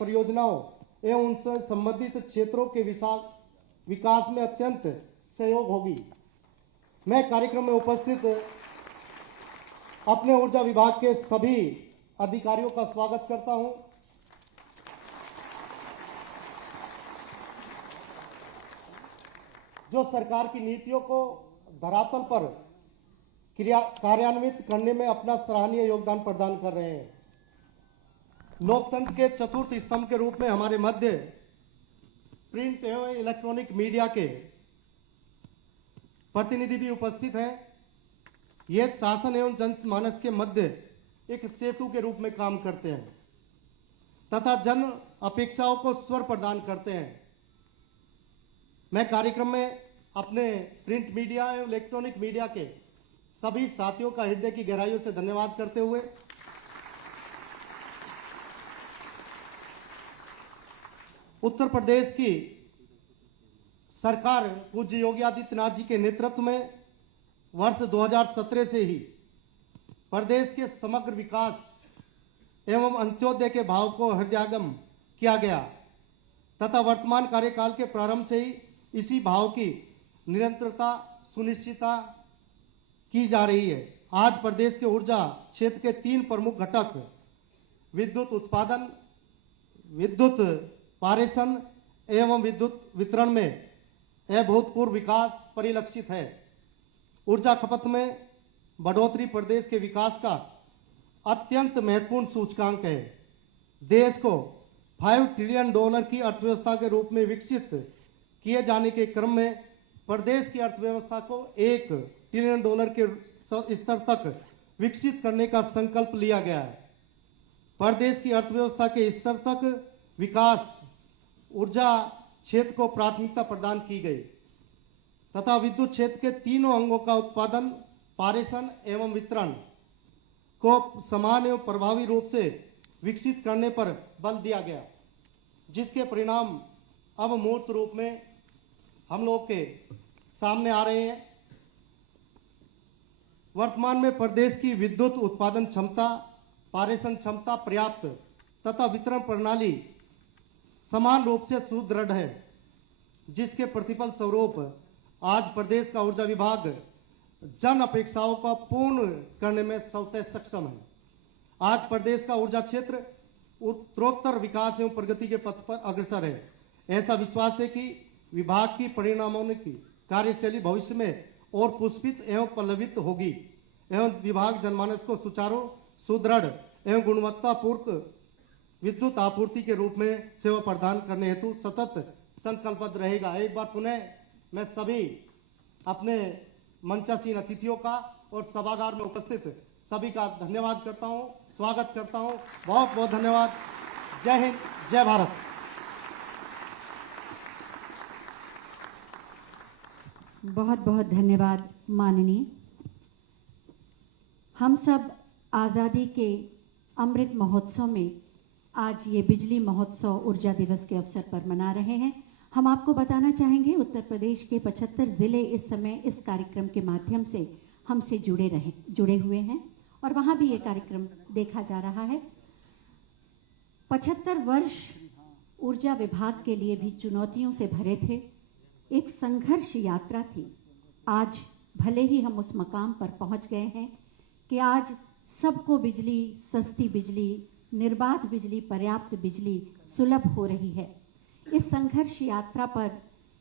परियोजनाओं एवं उनसे संबंधित क्षेत्रों के विकास में अत्यंत सहयोग होगी। मैं कार्यक्रम में उपस्थित अपने ऊर्जा विभाग के सभी अधिकारियों का स्वागत करता हूं। जो सरकार की नीतियों को धरातल पर कार्यान्वित करने में अपना सराहनीय योगदान प्रदान कर रहे हैं। लोकतंत्र के चतुर्थ स्तंभ के रूप में हमारे मध्य प्रिंट एवं इलेक्ट्रॉनिक मीडिया के प्रतिनिधि भी उपस्थित हैं। ये शासन एवं जनमानस के मध्य एक सेतु के रूप में काम करते हैं तथा जन अपेक्षाओं को स्वर प्रदान करते हैं। मैं कार्यक्रम में अपने प्रिंट मीडिया एवं इलेक्ट्रॉनिक मीडिया के सभी साथियों का हृदय की गहराइयों से धन्यवाद करते हुए उत्तर प्रदेश की सरकार पूज्य योगी आदित्यनाथ जी के नेतृत्व में वर्ष 2017 से ही प्रदेश के समग्र विकास एवं अंत्योदय के भाव को हृदयंगम किया गया तथा वर्तमान कार्यकाल के प्रारंभ से ही इसी भाव की निरंतरता सुनिश्चिता की जा रही है। आज प्रदेश के ऊर्जा क्षेत्र के 3 प्रमुख घटक विद्युत उत्पादन, विद्युत पारेषण एवं विद्युत वितरण में अभूतपूर्व विकास परिलक्षित है। ऊर्जा खपत में बढ़ोतरी प्रदेश के विकास का अत्यंत महत्वपूर्ण सूचकांक है। देश को $5 ट्रिलियन की अर्थव्यवस्था के रूप में विकसित किए जाने के क्रम में प्रदेश की अर्थव्यवस्था को $1 ट्रिलियन के स्तर तक विकसित करने का संकल्प लिया गया है। प्रदेश की अर्थव्यवस्था के स्तर तक विकास ऊर्जा क्षेत्र को प्राथमिकता प्रदान की गई तथा विद्युत क्षेत्र के तीनों अंगों का उत्पादन, पारेषण एवं वितरण को समान एवं प्रभावी रूप से विकसित करने पर बल दिया गया, जिसके परिणाम अब मूर्त रूप में हम लोग के सामने आ रहे हैं। वर्तमान में प्रदेश की विद्युत उत्पादन क्षमता, पारेषण क्षमता पर्याप्त तथा वितरण प्रणाली समान रूप से सुदृढ़ है, जिसके प्रतिफल स्वरूप आज प्रदेश का ऊर्जा विभाग जन अपेक्षाओं का पूर्ण करने में स्वतः सक्षम है। आज प्रदेश का ऊर्जा क्षेत्र उत्तरोत्तर विकास एवं प्रगति के पथ पर अग्रसर है। ऐसा विश्वास है कि विभाग की परिणामों की कार्यशैली भविष्य में और पुष्पित एवं पल्लवित होगी एवं विभाग जनमानस को सुचारू, सुदृढ़ एवं गुणवत्तापूर्ण विद्युत आपूर्ति के रूप में सेवा प्रदान करने हेतु सतत संकल्पबद्ध रहेगा। एक बार पुनः मैं सभी अपने मंचासीन अतिथियों का और सभागार में उपस्थित सभी का धन्यवाद करता हूं, स्वागत करता हूं। बहुत बहुत धन्यवाद। जय हिंद, जय भारत। बहुत बहुत धन्यवाद माननीय। हम सब आज़ादी के अमृत महोत्सव में आज ये बिजली महोत्सव ऊर्जा दिवस के अवसर पर मना रहे हैं। हम आपको बताना चाहेंगे उत्तर प्रदेश के 75 जिले इस समय इस कार्यक्रम के माध्यम से हमसे जुड़े हुए हैं और वहाँ भी ये कार्यक्रम देखा जा रहा है। 75 वर्ष ऊर्जा विभाग के लिए भी चुनौतियों से भरे थे, एक संघर्ष यात्रा थी। आज भले ही हम उस मकाम पर पहुंच गए हैं कि आज सबको बिजली, सस्ती बिजली, निर्बाध बिजली, पर्याप्त बिजली सुलभ हो रही है। इस संघर्ष यात्रा पर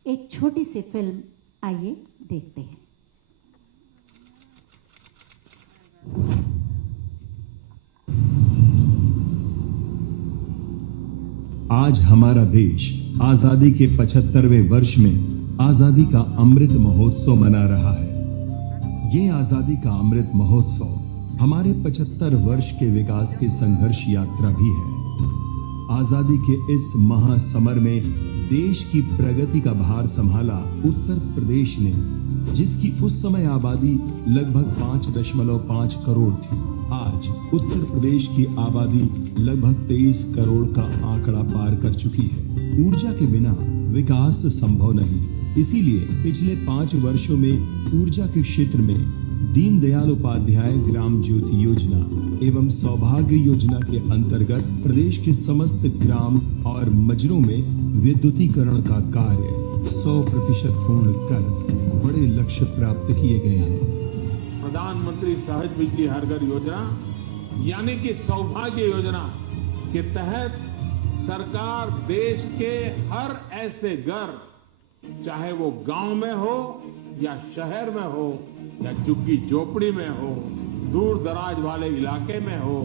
एक छोटी सी फिल्म आइए देखते हैं। आज हमारा देश आजादी के 75वें वर्ष में आजादी का अमृत महोत्सव मना रहा है। ये आजादी का अमृत महोत्सव हमारे 75 वर्ष के विकास की संघर्ष यात्रा भी है। आजादी के इस महासमर में देश की प्रगति का भार संभाला उत्तर प्रदेश ने, जिसकी उस समय आबादी लगभग 5.5 करोड़ थी। आज उत्तर प्रदेश की आबादी लगभग 23 करोड़ का आंकड़ा पार कर चुकी है। ऊर्जा के बिना विकास संभव नहीं। इसीलिए पिछले 5 वर्षों में ऊर्जा के क्षेत्र में दीनदयाल उपाध्याय ग्राम ज्योति योजना, एवं सौभाग्य योजना के अंतर्गत प्रदेश के समस्त ग्राम और मजरों में विद्युतीकरण का कार्य 100% पूर्ण कर बड़े लक्ष्य प्राप्त किए गए हैं। प्रधानमंत्री सहज बिजली हर घर योजना यानी कि सौभाग्य योजना के तहत सरकार देश के हर ऐसे घर, चाहे वो गांव में हो या शहर में हो या झुग्गी झोपड़ी में हो, दूर दराज वाले इलाके में हो,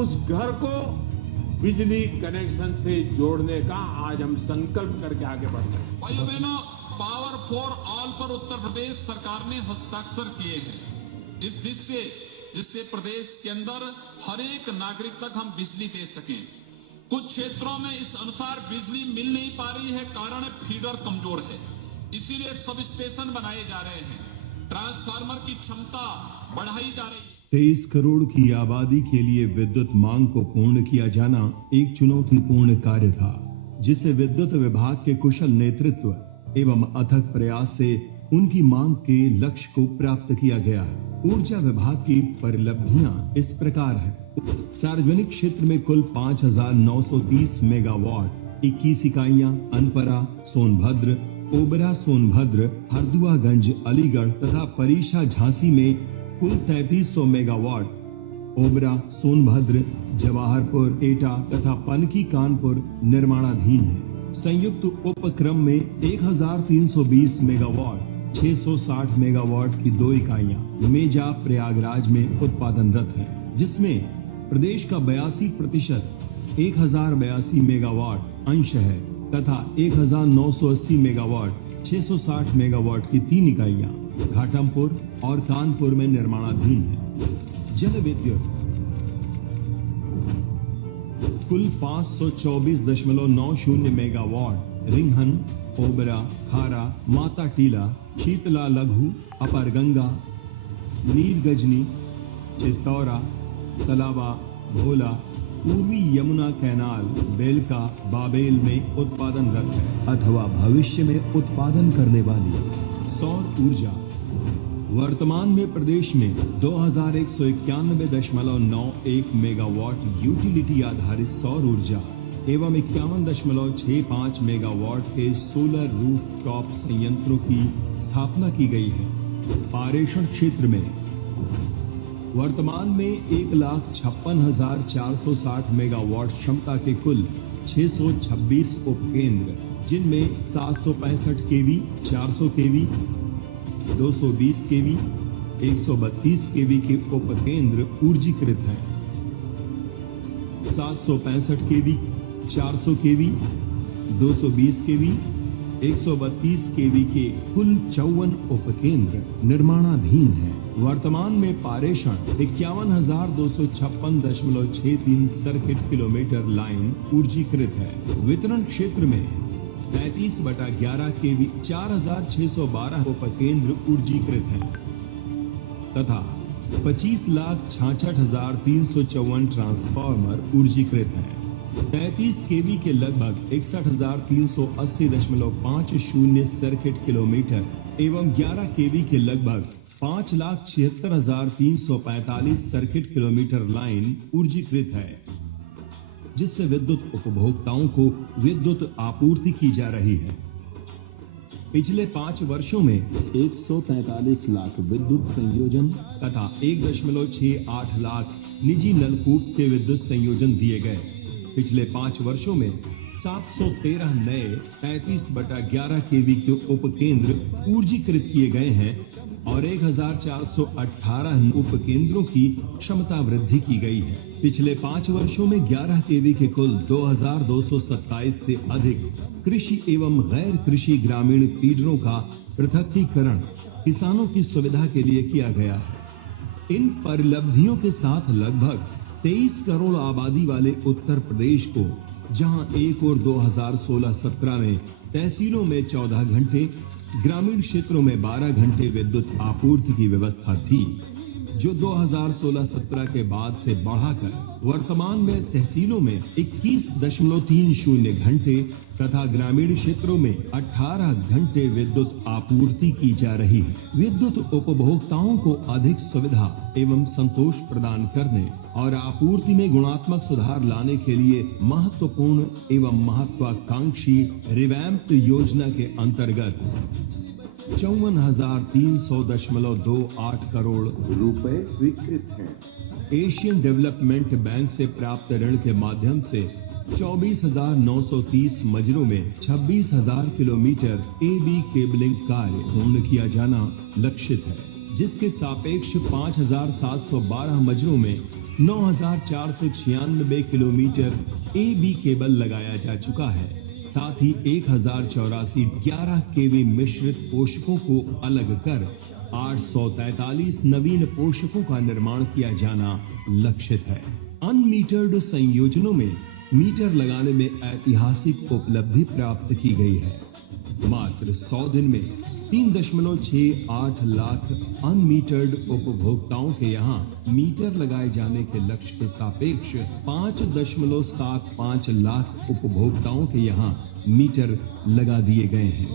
उस घर को बिजली कनेक्शन से जोड़ने का आज हम संकल्प करके आगे बढ़ रहे हैं। भाइयों बहनों, पावर फॉर ऑल पर उत्तर प्रदेश सरकार ने हस्ताक्षर किए हैं इस दिशा जिससे प्रदेश के अंदर हर एक नागरिक तक हम बिजली दे सकें। कुछ क्षेत्रों में इस अनुसार बिजली मिल नहीं पा रही है, कारण फीडर कमजोर है, इसीलिए सब स्टेशन बनाए जा रहे हैं, ट्रांसफार्मर की क्षमता बढ़ाई जा रही है। 23 करोड़ की आबादी के लिए विद्युत मांग को पूर्ण किया जाना एक चुनौतीपूर्ण कार्य था, जिसे विद्युत विभाग के कुशल नेतृत्व एवं अथक प्रयास से उनकी मांग के लक्ष्य को प्राप्त किया गया है। ऊर्जा विभाग की परिलब्धियां इस प्रकार है। सार्वजनिक क्षेत्र में कुल 5,930 मेगावाट 21 इकाइयां अनपरा, सोनभद्र, ओबरा सोनभद्र, हरदुआगंज अलीगढ़ तथा परिशा झांसी में कुल 3300 मेगावाट ओबरा, सोनभद्र, जवाहरपुर, एटा तथा पनकी कानपुर निर्माणाधीन है। संयुक्त उपक्रम में 1320 मेगावाट 660 मेगावाट की 2 इकाइयां मेजा प्रयागराज में उत्पादनरत है, जिसमें प्रदेश का 82% 1082 मेगावाट अंश है तथा 1980 मेगावाट 660 मेगावाट की 3 इकाइयां घाटमपुर और कानपुर में निर्माणाधीन है। जल विद्युत कुल 524.90 मेगावाट रिंगहन, ओबरा, खारा, माता टीला, शीतला लघु, अपर गंगा, नील गजनी, चित्तौरा, सलावा, भोला, पूर्वी यमुना कैनाल, बेलका, बाबेल में उत्पादनरत है अथवा भविष्य में उत्पादन करने वाली सौर ऊर्जा। वर्तमान में प्रदेश में 2191.91 मेगावाट यूटिलिटी आधारित सौर ऊर्जा एवं 51.65 मेगावाट के सोलर रूफटॉप संयंत्रों की स्थापना की गई है। पारेषण क्षेत्र में वर्तमान में 1,56,460 मेगावाट क्षमता के कुल 626 उपकेंद्र, जिनमें 765 केवी, 400 केवी, 220 केवी, 132 केवी के उपकेंद्र ऊर्जीकृत हैं। 765 केवी, 400 केवी, 220 केवी, 132 केवी के कुल 54 उपकेंद्र निर्माणाधीन हैं। वर्तमान में पारेषण 51,256.63 सर्किट किलोमीटर लाइन ऊर्जीकृत है। वितरण क्षेत्र में 35/11 केवी 4,612 उपकेंद्र ऊर्जीकृत हैं तथा 25,66,354 ट्रांसफार्मर ऊर्जीकृत हैं। 33 केवी के लगभग 61,380.50 सर्किट किलोमीटर एवं 11 केवी के लगभग 5,76,345 सर्किट किलोमीटर लाइन ऊर्जीकृत है, जिससे विद्युत उपभोक्ताओं को विद्युत आपूर्ति की जा रही है। पिछले 5 वर्षों में 143 लाख विद्युत संयोजन तथा 1.68 लाख निजी नलकूप के विद्युत संयोजन दिए गए। पिछले 5 वर्षों में 713 नए 35/11 केवी के उपकेंद्र ऊर्जीकृत किए गए हैं और 1,418 उपकेंद्रों की क्षमता वृद्धि की गई है। पिछले 5 वर्षों में 11 केवी के कुल 2,227 से अधिक कृषि एवं गैर कृषि ग्रामीण फीडरों का पृथकीकरण किसानों की सुविधा के लिए किया गया है। इन परिलब्धियों के साथ लगभग 23 करोड़ आबादी वाले उत्तर प्रदेश को, जहां 1 और 2016-17 में तहसीलों में 14 घंटे, ग्रामीण क्षेत्रों में 12 घंटे विद्युत आपूर्ति की व्यवस्था थी, जो 2016-17 के बाद से बढ़ाकर वर्तमान में तहसीलों में 21.30 घंटे तथा ग्रामीण क्षेत्रों में 18 घंटे विद्युत आपूर्ति की जा रही है। विद्युत उपभोक्ताओं को अधिक सुविधा एवं संतोष प्रदान करने और आपूर्ति में गुणात्मक सुधार लाने के लिए महत्वपूर्ण एवं महत्वाकांक्षी रिवैम्प्ड योजना के अंतर्गत 54,300.28 करोड़ रुपए स्वीकृत हैं। एशियन डेवलपमेंट बैंक से प्राप्त ऋण के माध्यम से 24,930 मजरों में 26,000 किलोमीटर एबी केबलिंग कार्य पूर्ण किया जाना लक्षित है, जिसके सापेक्ष 5,712 मजरों में 9,496 किलोमीटर एबी केबल लगाया जा चुका है। साथ ही 1,084 11 केवी मिश्रित पोषकों को अलग कर 843 नवीन पोषकों का निर्माण किया जाना लक्षित है। अनमीटर्ड संयोजनों में मीटर लगाने में ऐतिहासिक उपलब्धि प्राप्त की गई है। मात्र 100 दिन में 3.68 लाख अनमीटर्ड उपभोक्ताओं के यहाँ मीटर लगाए जाने के लक्ष्य के सापेक्ष 5.75 लाख उपभोक्ताओं के यहाँ मीटर लगा दिए गए हैं।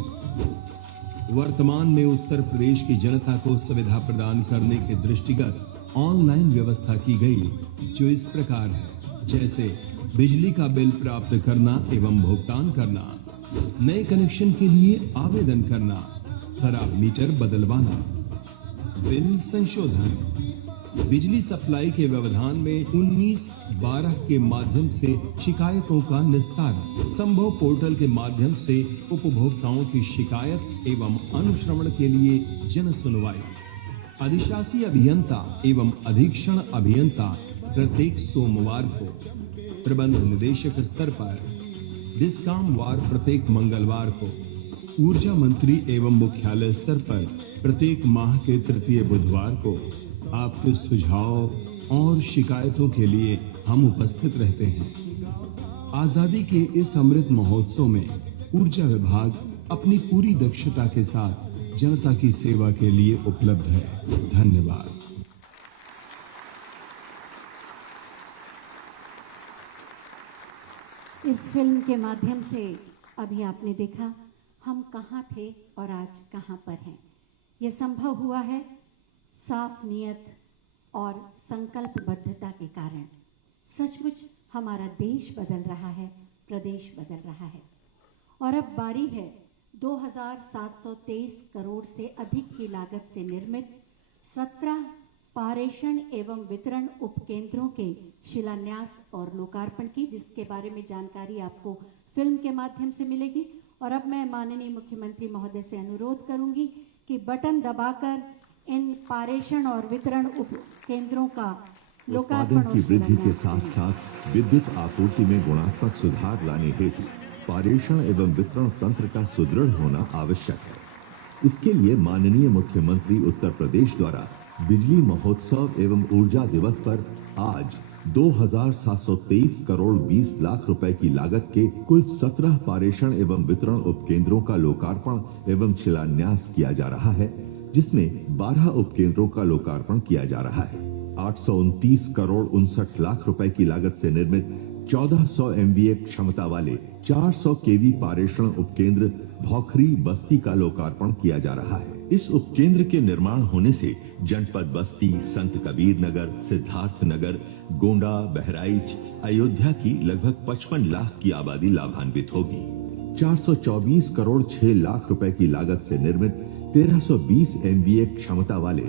वर्तमान में उत्तर प्रदेश की जनता को सुविधा प्रदान करने के दृष्टिगत ऑनलाइन व्यवस्था की गई, जो इस प्रकार है, जैसे बिजली का बिल प्राप्त करना एवं भुगतान करना, नए कनेक्शन के लिए आवेदन करना, खराब मीटर बदलवाना, बिल संशोधन, बिजली सप्लाई के व्यवधान में 19/12 के माध्यम से शिकायतों का निस्तारण, संभव पोर्टल के माध्यम से उपभोक्ताओं की शिकायत एवं अनुश्रवण के लिए जन सुनवाई, अधिशासी अभियंता एवं अधीक्षण अभियंता प्रत्येक सोमवार को, प्रबंध निदेशक स्तर पर डिस्काम वार प्रत्येक मंगलवार को, ऊर्जा मंत्री एवं मुख्यालय स्तर पर प्रत्येक माह के तृतीय बुधवार को आपके सुझाव और शिकायतों के लिए हम उपस्थित रहते हैं। आजादी के इस अमृत महोत्सव में ऊर्जा विभाग अपनी पूरी दक्षता के साथ जनता की सेवा के लिए उपलब्ध है। धन्यवाद। इस फिल्म के माध्यम से अभी आपने देखा हम कहाँ थे और आज कहाँ पर हैं। ये संभव हुआ है साफ नियत और संकल्पबद्धता के कारण। सचमुच हमारा देश बदल रहा है, प्रदेश बदल रहा है और अब बारी है 2,723 करोड़ से अधिक की लागत से निर्मित 17 पारेषण एवं वितरण उपकेंद्रों के शिलान्यास और लोकार्पण की, जिसके बारे में जानकारी आपको फिल्म के माध्यम से मिलेगी। और अब मैं माननीय मुख्यमंत्री महोदय से अनुरोध करूंगी कि बटन दबाकर इन पारेषण और वितरण उपकेंद्रों का लोकार्पण उत्पादन की वृद्धि के साथ साथ विद्युत आपूर्ति में गुणात्मक सुधार लाने हेतु पारेषण एवं वितरण तंत्र का सुदृढ़ होना आवश्यक है। इसके लिए माननीय मुख्यमंत्री उत्तर प्रदेश द्वारा बिजली महोत्सव एवं ऊर्जा दिवस पर आज 2,723 करोड़ 20 लाख रुपए की लागत के कुल 17 पारेषण एवं वितरण उपकेंद्रों का लोकार्पण एवं शिलान्यास किया जा रहा है, जिसमें 12 उपकेंद्रों का लोकार्पण किया जा रहा है। 829 करोड़ 59 लाख रुपए की लागत से निर्मित 1400 MVA क्षमता वाले 400 केवी पारेषण उपकेंद्र भौखरी बस्ती का लोकार्पण किया जा रहा है। इस उपकेंद्र के निर्माण होने से जनपद बस्ती, संत कबीर नगर, सिद्धार्थ नगर, गोंडा, बहराइच, अयोध्या की लगभग 55 लाख की आबादी लाभान्वित होगी। 424 करोड़ 6 लाख रुपए की लागत से निर्मित 1320 MVA क्षमता वाले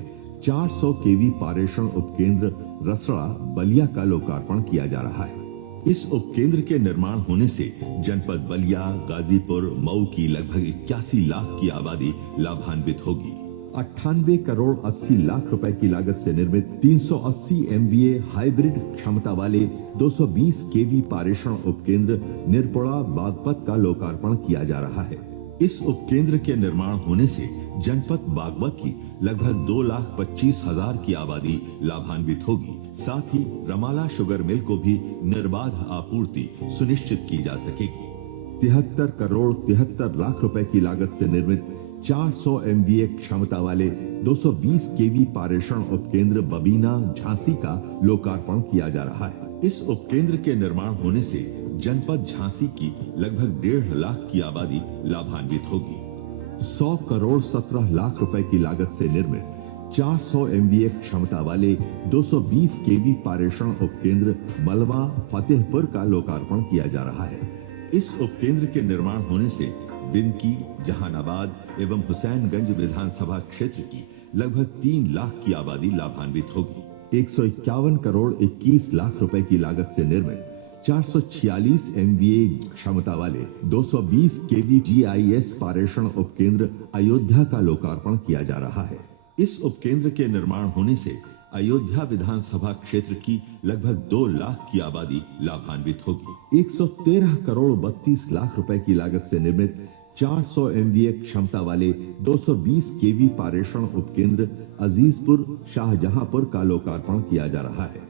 400 केवी पारेषण उपकेंद्र रसड़ा बलिया का लोकार्पण किया जा रहा है। इस उपकेंद्र के निर्माण होने से जनपद बलिया, गाजीपुर, मऊ की लगभग 81 लाख की आबादी लाभान्वित होगी। 98 करोड़ 80 लाख रुपए की लागत से निर्मित 380 MVA हाइब्रिड क्षमता वाले 220 केवी पारेषण उपकेंद्र निरपोड़ा बागपत का लोकार्पण किया जा रहा है। इस उपकेंद्र के निर्माण होने से जनपद बागपत की लगभग 2,25,000 की आबादी लाभान्वित होगी। साथ ही रमाला शुगर मिल को भी निर्बाध आपूर्ति सुनिश्चित की जा सकेगी। 73 करोड़ 73 लाख रुपए की लागत से निर्मित 400 MVA क्षमता वाले 220 केवी पारेषण उपकेंद्र बबीना झांसी का लोकार्पण किया जा रहा है। इस उपकेंद्र के निर्माण होने से जनपद झांसी की लगभग 1.5 लाख की आबादी लाभान्वित होगी। 100 करोड़ 17 लाख रुपए की लागत से निर्मित 400 MVA क्षमता वाले 220 केवी पारेषण उपकेंद्र मलवा फतेहपुर का लोकार्पण किया जा रहा है। इस उपकेंद्र के निर्माण होने से बिनकी, जहानाबाद एवं हुसैनगंज विधानसभा क्षेत्र की लगभग 3 लाख की आबादी लाभान्वित होगी। 151 करोड़ 21 लाख रुपए की लागत से निर्मित 446 MVA क्षमता वाले 220 केवी GIS पारेषण उपकेंद्र अयोध्या का लोकार्पण किया जा रहा है। इस उपकेंद्र के निर्माण होने से अयोध्या विधानसभा क्षेत्र की लगभग 2 लाख की आबादी लाभान्वित होगी। 113 करोड़ 32 लाख रुपए की लागत से निर्मित 400 MVA क्षमता वाले 220 केवी पारेषण उपकेंद्र अजीजपुर शाहजहांपुर का लोकार्पण किया जा रहा है।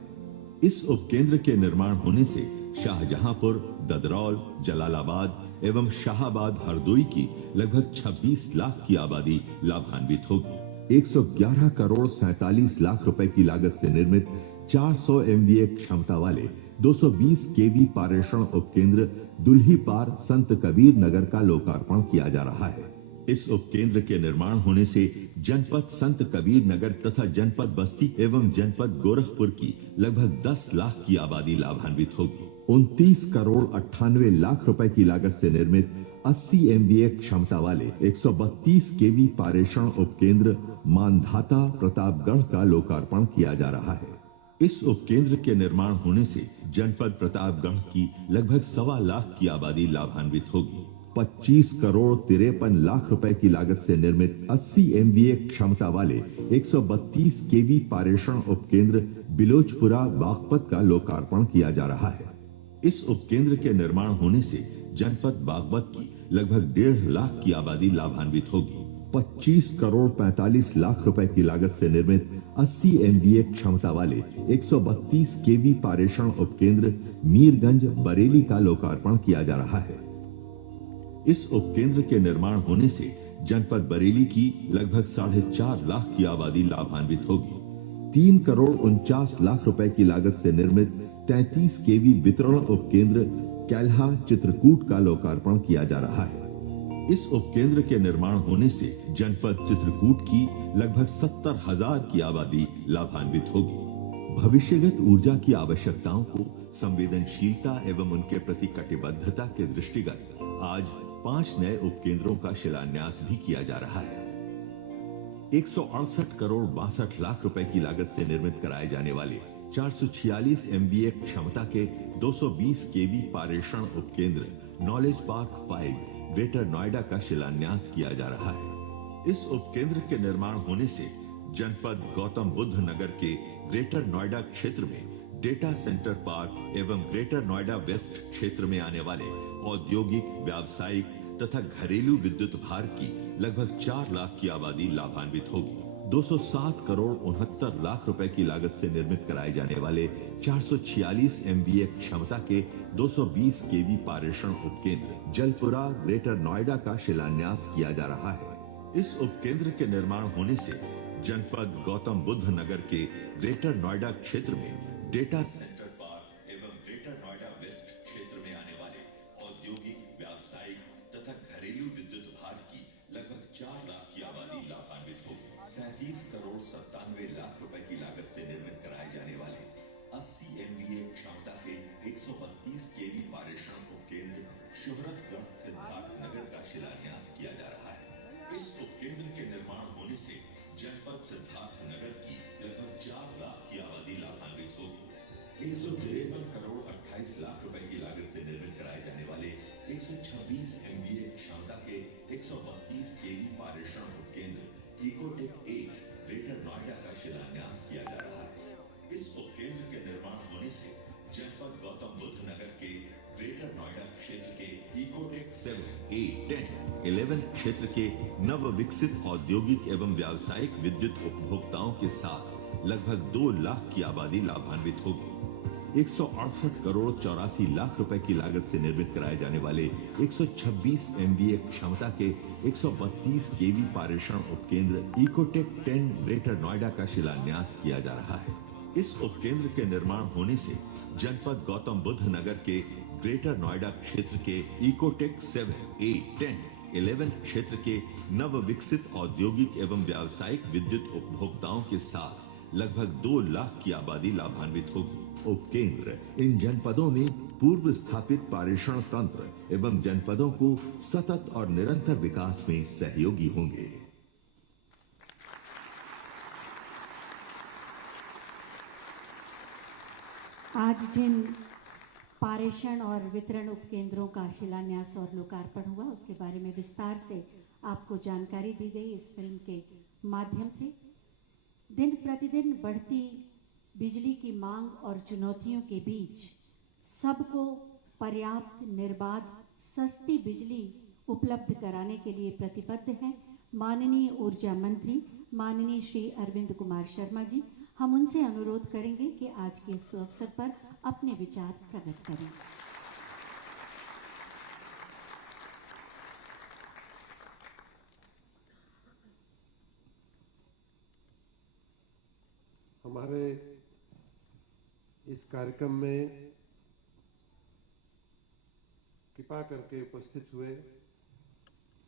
इस उपकेंद्र के निर्माण होने से शाहजहांपुर, ददरौल, जलालाबाद एवं शाहाबाद हरदोई की लगभग 26 लाख की आबादी लाभान्वित होगी। 111 करोड़ 47 लाख रुपए की लागत से निर्मित 400 MVA क्षमता वाले 220 केवी पारेषण उपकेंद्र दुल्हीपार संत कबीर नगर का लोकार्पण किया जा रहा है। इस उपकेंद्र के निर्माण होने से जनपद संत कबीर नगर तथा जनपद बस्ती एवं जनपद गोरखपुर की लगभग 10 लाख की आबादी लाभान्वित होगी। 29 करोड़ 98 लाख रुपए की लागत से निर्मित 80 MVA क्षमता वाले 132 केवी पारेषण उपकेंद्र मानधाता प्रतापगढ़ का लोकार्पण किया जा रहा है। इस उपकेंद्र के निर्माण होने से जनपद प्रतापगढ़ की लगभग 1.25 लाख की आबादी लाभान्वित होगी। 25 करोड़ 53 लाख रुपए की लागत से निर्मित 80 MVA क्षमता वाले 132 केवी पारेषण उपकेंद्र बिलोचपुरा बागपत का लोकार्पण किया जा रहा है। इस उपकेंद्र के निर्माण होने से जनपद बागपत की लगभग 1.5 लाख की आबादी लाभान्वित होगी। 25 करोड़ 45 लाख रुपए की लागत से निर्मित 80 MVA क्षमता वाले 132 केवी पारेषण उपकेंद्र मीरगंज बरेली का लोकार्पण किया जा रहा है। इस उपकेंद्र के निर्माण होने से जनपद बरेली की लगभग 4.5 लाख की आबादी लाभान्वित होगी। 3 करोड़ 49 लाख रुपए की लागत से निर्मित 33 केवी वितरण उपकेंद्र कैल्हा चित्रकूट का लोकार्पण किया जा रहा है। इस उपकेंद्र के निर्माण होने से जनपद चित्रकूट की लगभग 70,000 की आबादी लाभान्वित होगी। भविष्यगत ऊर्जा की आवश्यकताओं को संवेदनशीलता एवं उनके प्रति कटिबद्धता के दृष्टिगत आज 5 नए उपकेंद्रों का शिलान्यास भी किया जा रहा है। 168 करोड़ 62 लाख रुपए की लागत से निर्मित कराए जाने वाले 446 MVA क्षमता के 220 केवी पारेषण उपकेंद्र नॉलेज पार्क 5 ग्रेटर नोएडा का शिलान्यास किया जा रहा है। इस उपकेंद्र के निर्माण होने से जनपद गौतम बुद्ध नगर के ग्रेटर नोएडा क्षेत्र में डेटा सेंटर पार्क एवं ग्रेटर नोएडा वेस्ट क्षेत्र में आने वाले औद्योगिक, व्यावसायिक तथा घरेलू विद्युत भार की लगभग 4 लाख की आबादी लाभान्वित होगी। 207 करोड़ 69 लाख रुपए की लागत से निर्मित कराए जाने वाले 446 MVA क्षमता के 220 केवी पारेषण उपकेंद्र जलपुरा ग्रेटर नोएडा का शिलान्यास किया जा रहा है। इस उपकेंद्र के निर्माण होने से जनपद गौतम बुद्ध नगर के ग्रेटर नोएडा क्षेत्र में डेटा सेंटर पार्क एवं ग्रेटर नोएडा वेस्ट क्षेत्र में आने वाले औद्योगिक, व्यावसायिक तथा घरेलू विद्युत भार की लगभग 4 लाख की आबादी लाभान्वित होगी। 37 करोड़ 97 लाख रुपए की लागत से निर्मित कराए जाने वाले 80 MVA क्षमता के 132 केवी पारेषण उपकेंद्र शोहरतगढ़ सिद्धार्थ नगर का शिलान्यास किया जा रहा है। इस उपकेंद्र के निर्माण होने से जनपद सिद्धार्थ नगर की लगभग 4 लाख की आबादी लाभान्वित होगी। 153 करोड़ 28 लाख रुपए की लागत से निर्मित कराए जाने वाले 126 MVA क्षमता के 132 केवी पारेषण उपकेंद्र इकोटेक 8 ग्रेटर नोएडा का शिलान्यास किया जा रहा है। इस उपकेंद्र के निर्माण होने से जनपद गौतम बुद्ध नगर के ग्रेटर नोएडा क्षेत्र के इकोटेक 7, 8, 10, 11 क्षेत्र के नव विकसित औद्योगिक एवं व्यावसायिक विद्युत उपभोक्ताओं के साथ लगभग 2 लाख की आबादी लाभान्वित होगी। 168 करोड़ 84 लाख रुपए की लागत से निर्मित कराए जाने वाले 126 MVA क्षमता के 132 केवी पारेषण उपकेंद्र इकोटेक 10 ग्रेटर नोएडा का शिलान्यास किया जा रहा है। इस उपकेंद्र के निर्माण होने से जनपद गौतम बुद्ध नगर के ग्रेटर नोएडा क्षेत्र के इकोटेक 7, 8, 10, 11 क्षेत्र के नव विकसित औद्योगिक एवं व्यावसायिक विद्युत उपभोक्ताओं के साथ लगभग 2 लाख की आबादी लाभान्वित होगी। उपकेंद्र इन जनपदों में पूर्व स्थापित पारेषण तंत्र एवं जनपदों को सतत और निरंतर विकास में सहयोगी होंगे। आज जिन पारेषण और वितरण उपकेंद्रों का शिलान्यास और लोकार्पण हुआ, उसके बारे में विस्तार से आपको जानकारी दी गई इस फिल्म के माध्यम से। दिन प्रतिदिन बढ़ती बिजली की मांग और चुनौतियों के बीच सबको पर्याप्त, निर्बाध, सस्ती बिजली उपलब्ध कराने के लिए प्रतिबद्ध हैं माननीय ऊर्जा मंत्री माननीय श्री अरविंद कुमार शर्मा जी। हम उनसे अनुरोध करेंगे कि आज के इस अवसर पर अपने विचार प्रकट करें। हमारे इस कार्यक्रम में कृपा करके उपस्थित हुए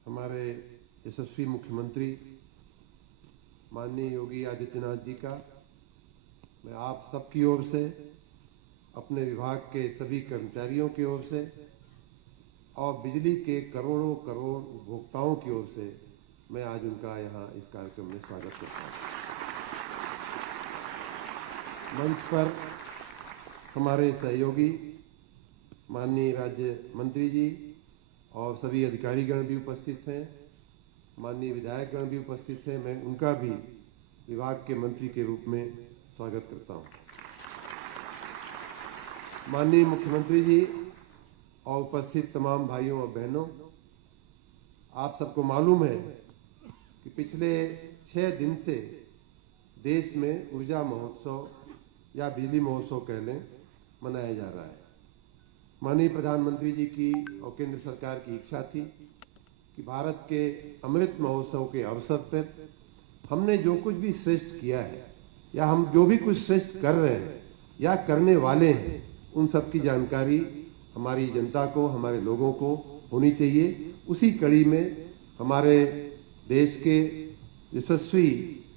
हमारे यशस्वी मुख्यमंत्री माननीय योगी आदित्यनाथ जी का मैं आप सबकी ओर से, अपने विभाग के सभी कर्मचारियों की ओर से और बिजली के करोड़ों करोड़ उपभोक्ताओं की ओर से मैं आज उनका यहाँ इस कार्यक्रम में स्वागत करता हूँ। मंच पर हमारे सहयोगी माननीय राज्य मंत्री जी और सभी अधिकारीगण भी उपस्थित हैं, माननीय विधायकगण भी उपस्थित हैं। मैं उनका भी विभाग के मंत्री के रूप में स्वागत करता हूं। माननीय मुख्यमंत्री जी और उपस्थित तमाम भाइयों और बहनों, आप सबको मालूम है कि पिछले 6 दिन से देश में ऊर्जा महोत्सव या बिजली महोत्सव कह लें मनाया जा रहा है। माननीय प्रधानमंत्री जी की और केंद्र सरकार की इच्छा थी कि भारत के अमृत महोत्सव के अवसर पर हमने जो कुछ भी श्रेष्ठ किया है या हम जो भी कुछ श्रेष्ठ कर रहे हैं या करने वाले हैं, उन सब की जानकारी हमारी जनता को, हमारे लोगों को होनी चाहिए। उसी कड़ी में हमारे देश के यशस्वी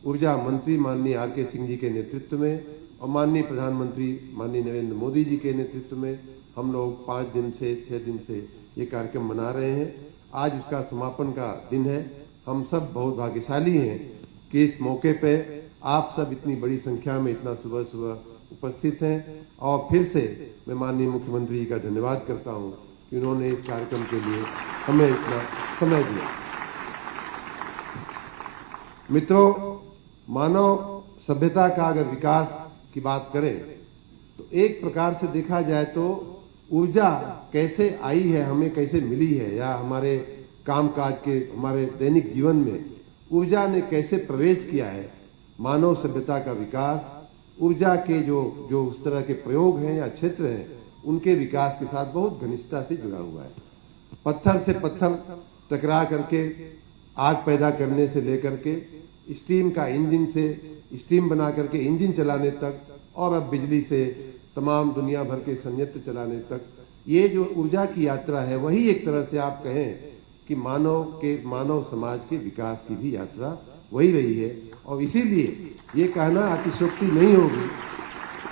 ऊर्जा मंत्री माननीय आर.के. सिंह जी के नेतृत्व में और माननीय प्रधानमंत्री माननीय नरेंद्र मोदी जी के नेतृत्व में हम लोग 5 दिन से 6 दिन से ये कार्यक्रम मना रहे हैं। आज उसका समापन का दिन है। हम सब बहुत भाग्यशाली हैं कि इस मौके पे आप सब इतनी बड़ी संख्या में इतना सुबह सुबह उपस्थित हैं और फिर से मैं माननीय मुख्यमंत्री जी का धन्यवाद करता हूं कि उन्होंने इस कार्यक्रम के लिए हमें इतना समय दिया। मित्रों, मानव सभ्यता का अगर विकास की बात करें तो एक प्रकार से देखा जाए तो ऊर्जा कैसे आई है, हमें कैसे मिली है, या हमारे कामकाज के हमारे दैनिक जीवन में ऊर्जा ने कैसे प्रवेश किया है। मानव सभ्यता का विकास ऊर्जा के जो उस तरह के प्रयोग हैं या क्षेत्र हैं, उनके विकास के साथ बहुत घनिष्ठता से जुड़ा हुआ है। पत्थर से पत्थर टकरा करके आग पैदा करने से लेकर के स्टीम का इंजन से स्टीम बना करके इंजन चलाने तक और अब बिजली से तमाम दुनिया भर के संयंत्र चलाने तक, ये जो ऊर्जा की यात्रा है वही एक तरह से आप कहें कि मानव समाज के विकास की भी यात्रा वही रही है। और इसीलिए ये कहना अतिशयोक्ति नहीं होगी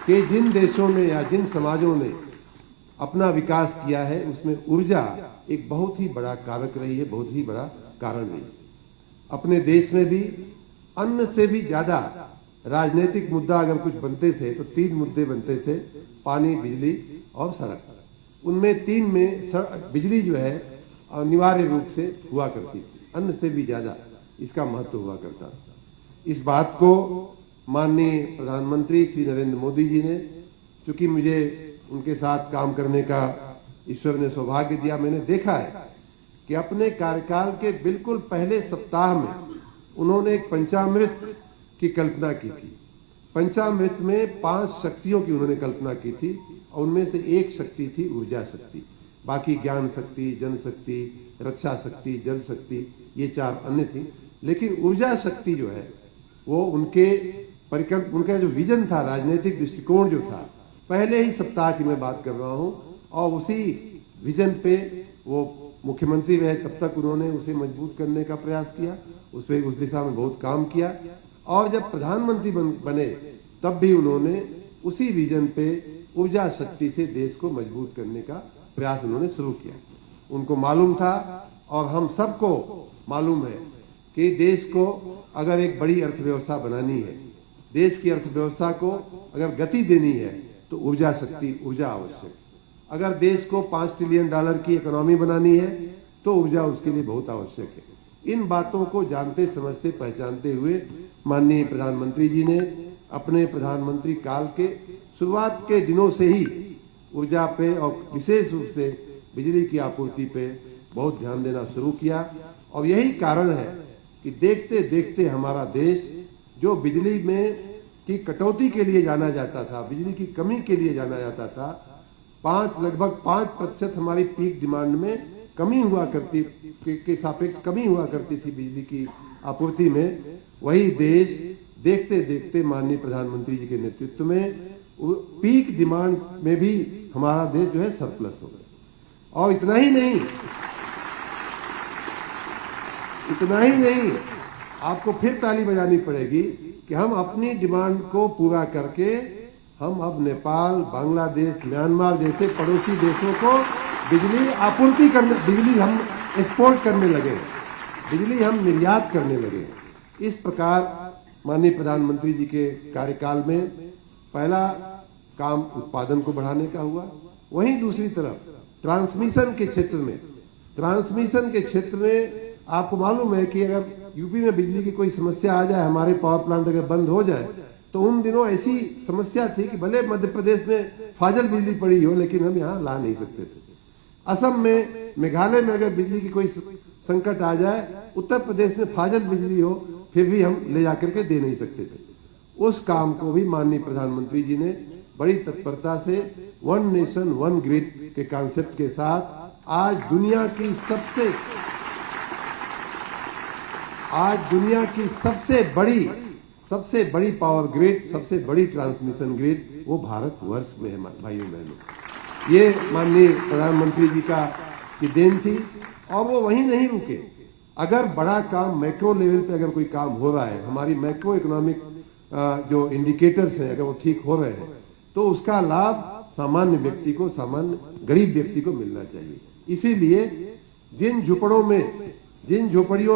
कि जिन देशों ने या जिन समाजों ने अपना विकास किया है उसमें ऊर्जा एक बहुत ही बड़ा कारक रही है, बहुत ही बड़ा कारण रही है। अपने देश में भी अन्न से भी ज्यादा राजनीतिक मुद्दा अगर कुछ बनते थे तो 3 मुद्दे बनते थे, पानी, बिजली और सड़क। उनमें 3 में बिजली जो है अनिवार्य रूप से हुआ करती थी, अन्न से भी ज्यादा इसका महत्व हुआ करता था। इस बात को माननीय प्रधानमंत्री श्री नरेंद्र मोदी जी ने, चूंकि मुझे उनके साथ काम करने का ईश्वर ने सौभाग्य दिया, मैंने देखा है कि अपने कार्यकाल के बिल्कुल पहले सप्ताह में उन्होंने एक पंचामृत की कल्पना की थी पंचामृत में 5 शक्तियों की उन्होंने कल्पना की थी और उनमें से एक शक्ति थी ऊर्जा शक्ति। बाकी ज्ञान शक्ति, जन शक्ति, रक्षा शक्ति, जल शक्ति, ये 4 अन्य थी। लेकिन ऊर्जा शक्ति जो है वो उनका जो विजन था, राजनीतिक दृष्टिकोण जो था, पहले ही सप्ताह की मैं बात कर रहा हूं, और उसी विजन पे वो मुख्यमंत्री रहे तब तक उन्होंने उसे मजबूत करने का प्रयास किया, उस दिशा में बहुत काम किया, और जब प्रधानमंत्री बने तब भी उन्होंने उसी विजन पे ऊर्जा शक्ति से देश को मजबूत करने का प्रयास उन्होंने शुरू किया। उनको मालूम था और हम सबको मालूम है कि देश को अगर एक बड़ी अर्थव्यवस्था बनानी है, देश की अर्थव्यवस्था को अगर गति देनी है तो ऊर्जा आवश्यक। अगर देश को $5 ट्रिलियन की इकोनॉमी बनानी है तो ऊर्जा उसके लिए बहुत आवश्यक है। इन बातों को जानते समझते पहचानते हुए माननीय प्रधानमंत्री जी ने अपने प्रधानमंत्री काल के शुरुआत के दिनों से ही ऊर्जा पे और विशेष रूप से बिजली की आपूर्ति पे बहुत ध्यान देना शुरू किया। और यही कारण है कि देखते देखते हमारा देश जो बिजली में की कटौती के लिए जाना जाता था, बिजली की कमी के लिए जाना जाता था, लगभग 5% हमारी पीक डिमांड में कमी हुआ करती के सापेक्ष कमी हुआ करती थी बिजली की आपूर्ति में, वही देश देखते देखते माननीय प्रधानमंत्री जी के नेतृत्व में पीक डिमांड में भी हमारा देश जो है सरप्लस हो गया। और इतना ही नहीं, आपको फिर ताली बजानी पड़ेगी कि हम अपनी डिमांड को पूरा करके हम अब नेपाल, बांग्लादेश, म्यांमार जैसे पड़ोसी देशों को बिजली हम एक्सपोर्ट करने लगे, बिजली हम निर्यात करने लगे। इस प्रकार माननीय प्रधानमंत्री जी के कार्यकाल में पहला काम उत्पादन को बढ़ाने का हुआ। वहीं दूसरी तरफ ट्रांसमिशन के क्षेत्र में आपको मालूम है कि अगर यूपी में बिजली की कोई समस्या आ जाए, हमारे पावर प्लांट अगर बंद हो जाए, तो उन दिनों ऐसी समस्या थी कि भले मध्य प्रदेश में फाजल बिजली पड़ी हो लेकिन हम यहाँ ला नहीं सकते थे। असम में, मेघालय में अगर बिजली की कोई संकट आ जाए, उत्तर प्रदेश में फाजल बिजली हो फिर भी हम ले जाकर के दे नहीं सकते थे। उस काम को भी माननीय प्रधानमंत्री जी ने बड़ी तत्परता से वन नेशन वन ग्रिड के कॉन्सेप्ट के साथ आज दुनिया की सबसे बड़ी पावर ग्रिड, सबसे बड़ी ट्रांसमिशन ग्रिड वो भारतवर्ष में है भाइयों बहनों। ये माननीय प्रधानमंत्री जी की देन थी। और वो वहीं नहीं रुके, अगर बड़ा काम मैक्रो लेवल पे अगर कोई काम हो रहा है, हमारी मैक्रो इकोनॉमिक जो इंडिकेटर्स हैं अगर वो ठीक हो रहे हैं, तो उसका लाभ सामान्य व्यक्ति को, सामान्य गरीब व्यक्ति को मिलना चाहिए। इसीलिए जिन झोपड़ियों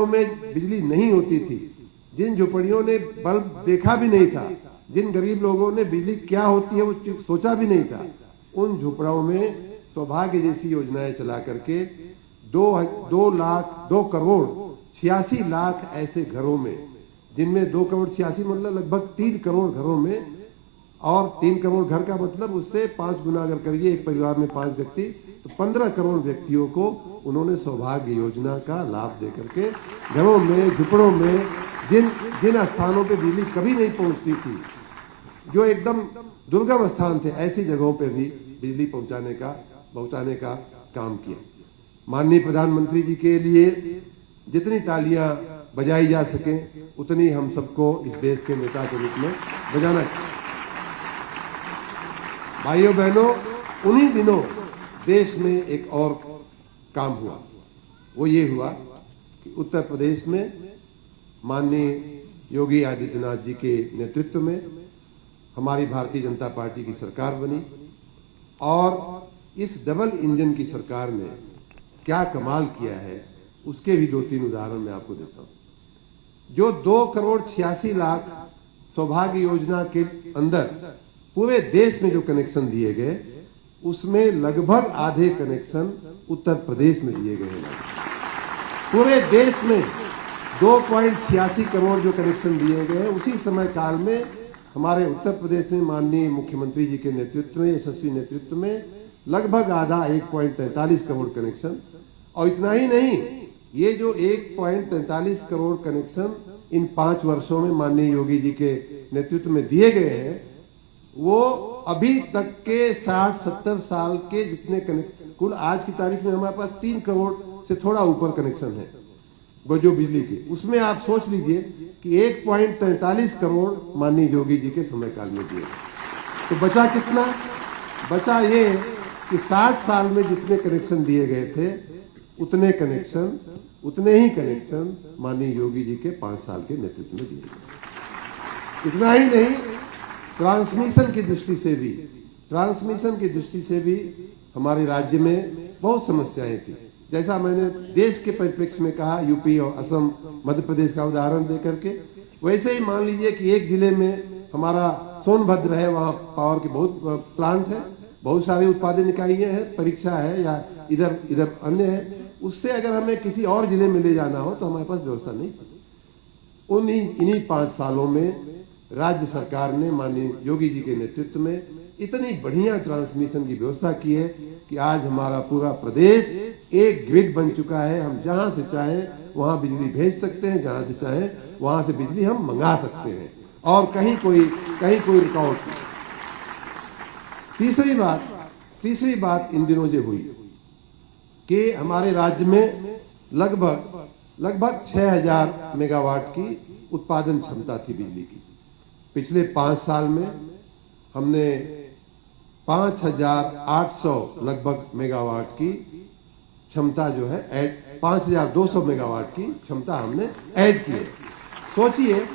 में बिजली नहीं होती थी, जिन झोपड़ियों ने बल्ब देखा भी नहीं था, जिन गरीब लोगों ने बिजली क्या होती है वो सोचा भी नहीं था, उन झोपड़ों में सौभाग्य जैसी योजनाएं चला करके 2 करोड़ 86 लाख ऐसे घरों में, जिनमें 2 करोड़ 86 मतलब लगभग 3 करोड़ घरों में, और 3 करोड़ घर का मतलब उससे 5 गुना अगर करिए, एक परिवार में 5 व्यक्ति, तो 15 करोड़ व्यक्तियों को उन्होंने सौभाग्य योजना का लाभ देकर के घरों में, झुपड़ों में, जिन स्थानों पे बिजली कभी नहीं पहुंचती थी, जो एकदम दुर्गम स्थान थे, ऐसी जगहों पे भी बिजली पहुंचाने का काम किया। माननीय प्रधानमंत्री जी के लिए जितनी तालियां बजाई जा सके उतनी हम सबको इस देश के नेता के रूप में बजाना चाहिए। भाइयों बहनों, उन्हीं दिनों देश में एक और काम हुआ, वो ये हुआ कि उत्तर प्रदेश में माननीय योगी आदित्यनाथ जी के नेतृत्व में हमारी भारतीय जनता पार्टी की सरकार बनी। और इस डबल इंजन की सरकार ने क्या कमाल किया है उसके भी 2-3 उदाहरण मैं आपको देता हूं। जो 2 करोड़ 86 लाख सौभाग्य योजना के अंदर पूरे देश में जो कनेक्शन दिए गए, उसमें लगभग आधे कनेक्शन उत्तर प्रदेश में दिए गए हैं। पूरे देश में 2.86 करोड़ जो कनेक्शन दिए गए, उसी समय काल में हमारे उत्तर प्रदेश में माननीय मुख्यमंत्री जी के नेतृत्व में, यशस्वी नेतृत्व में लगभग आधा 1.43 करोड़ कनेक्शन। और इतना ही नहीं, ये जो 1.43 करोड़ कनेक्शन इन 5 वर्षों में माननीय योगी जी के नेतृत्व में दिए गए हैं, वो अभी तक के 60-70 साल के जितने कुल आज की तारीख में हमारे पास 3 करोड़ से थोड़ा ऊपर कनेक्शन है वो जो बिजली के, उसमें आप सोच लीजिए कि 1.43 करोड़ माननीय योगी जी के समय काल में दिए। तो बचा कितना? बचा ये कि 60 साल में जितने कनेक्शन दिए गए थे उतने ही कनेक्शन माननीय योगी जी के 5 साल के नेतृत्व में दिए गए। इतना ही नहीं, ट्रांसमिशन की दृष्टि से भी हमारे राज्य में बहुत समस्याएं थी। जैसा मैंने देश के परिप्रेक्ष्य में कहा, यूपी और असम, मध्य प्रदेश का उदाहरण देकर के, वैसे ही मान लीजिए कि एक जिले में हमारा सोनभद्र है, वहां पावर के बहुत प्लांट है, बहुत सारी उत्पादन इकाइयां हैं, परीक्षा है या इधर अन्य है, उससे अगर हमें किसी और जिले में ले जाना हो तो हमारे पास व्यवस्था नहीं। इन्हीं 5 सालों में राज्य सरकार ने माननीय योगी जी के नेतृत्व में इतनी बढ़िया ट्रांसमिशन की व्यवस्था की है कि आज हमारा पूरा प्रदेश एक ग्रिड बन चुका है। हम जहां से चाहें वहां बिजली भेज सकते हैं, जहां से चाहें वहां से बिजली हम मंगा सकते हैं और कहीं कोई रुकावट नहीं। तीसरी बात इन दिनों जो हुई कि हमारे राज्य में लगभग 6000 मेगावाट की उत्पादन क्षमता थी बिजली की। पिछले 5 साल में हमने 5800 लगभग मेगावाट की क्षमता जो है 5200 मेगावाट की क्षमता हमने ऐड की है। सोचिए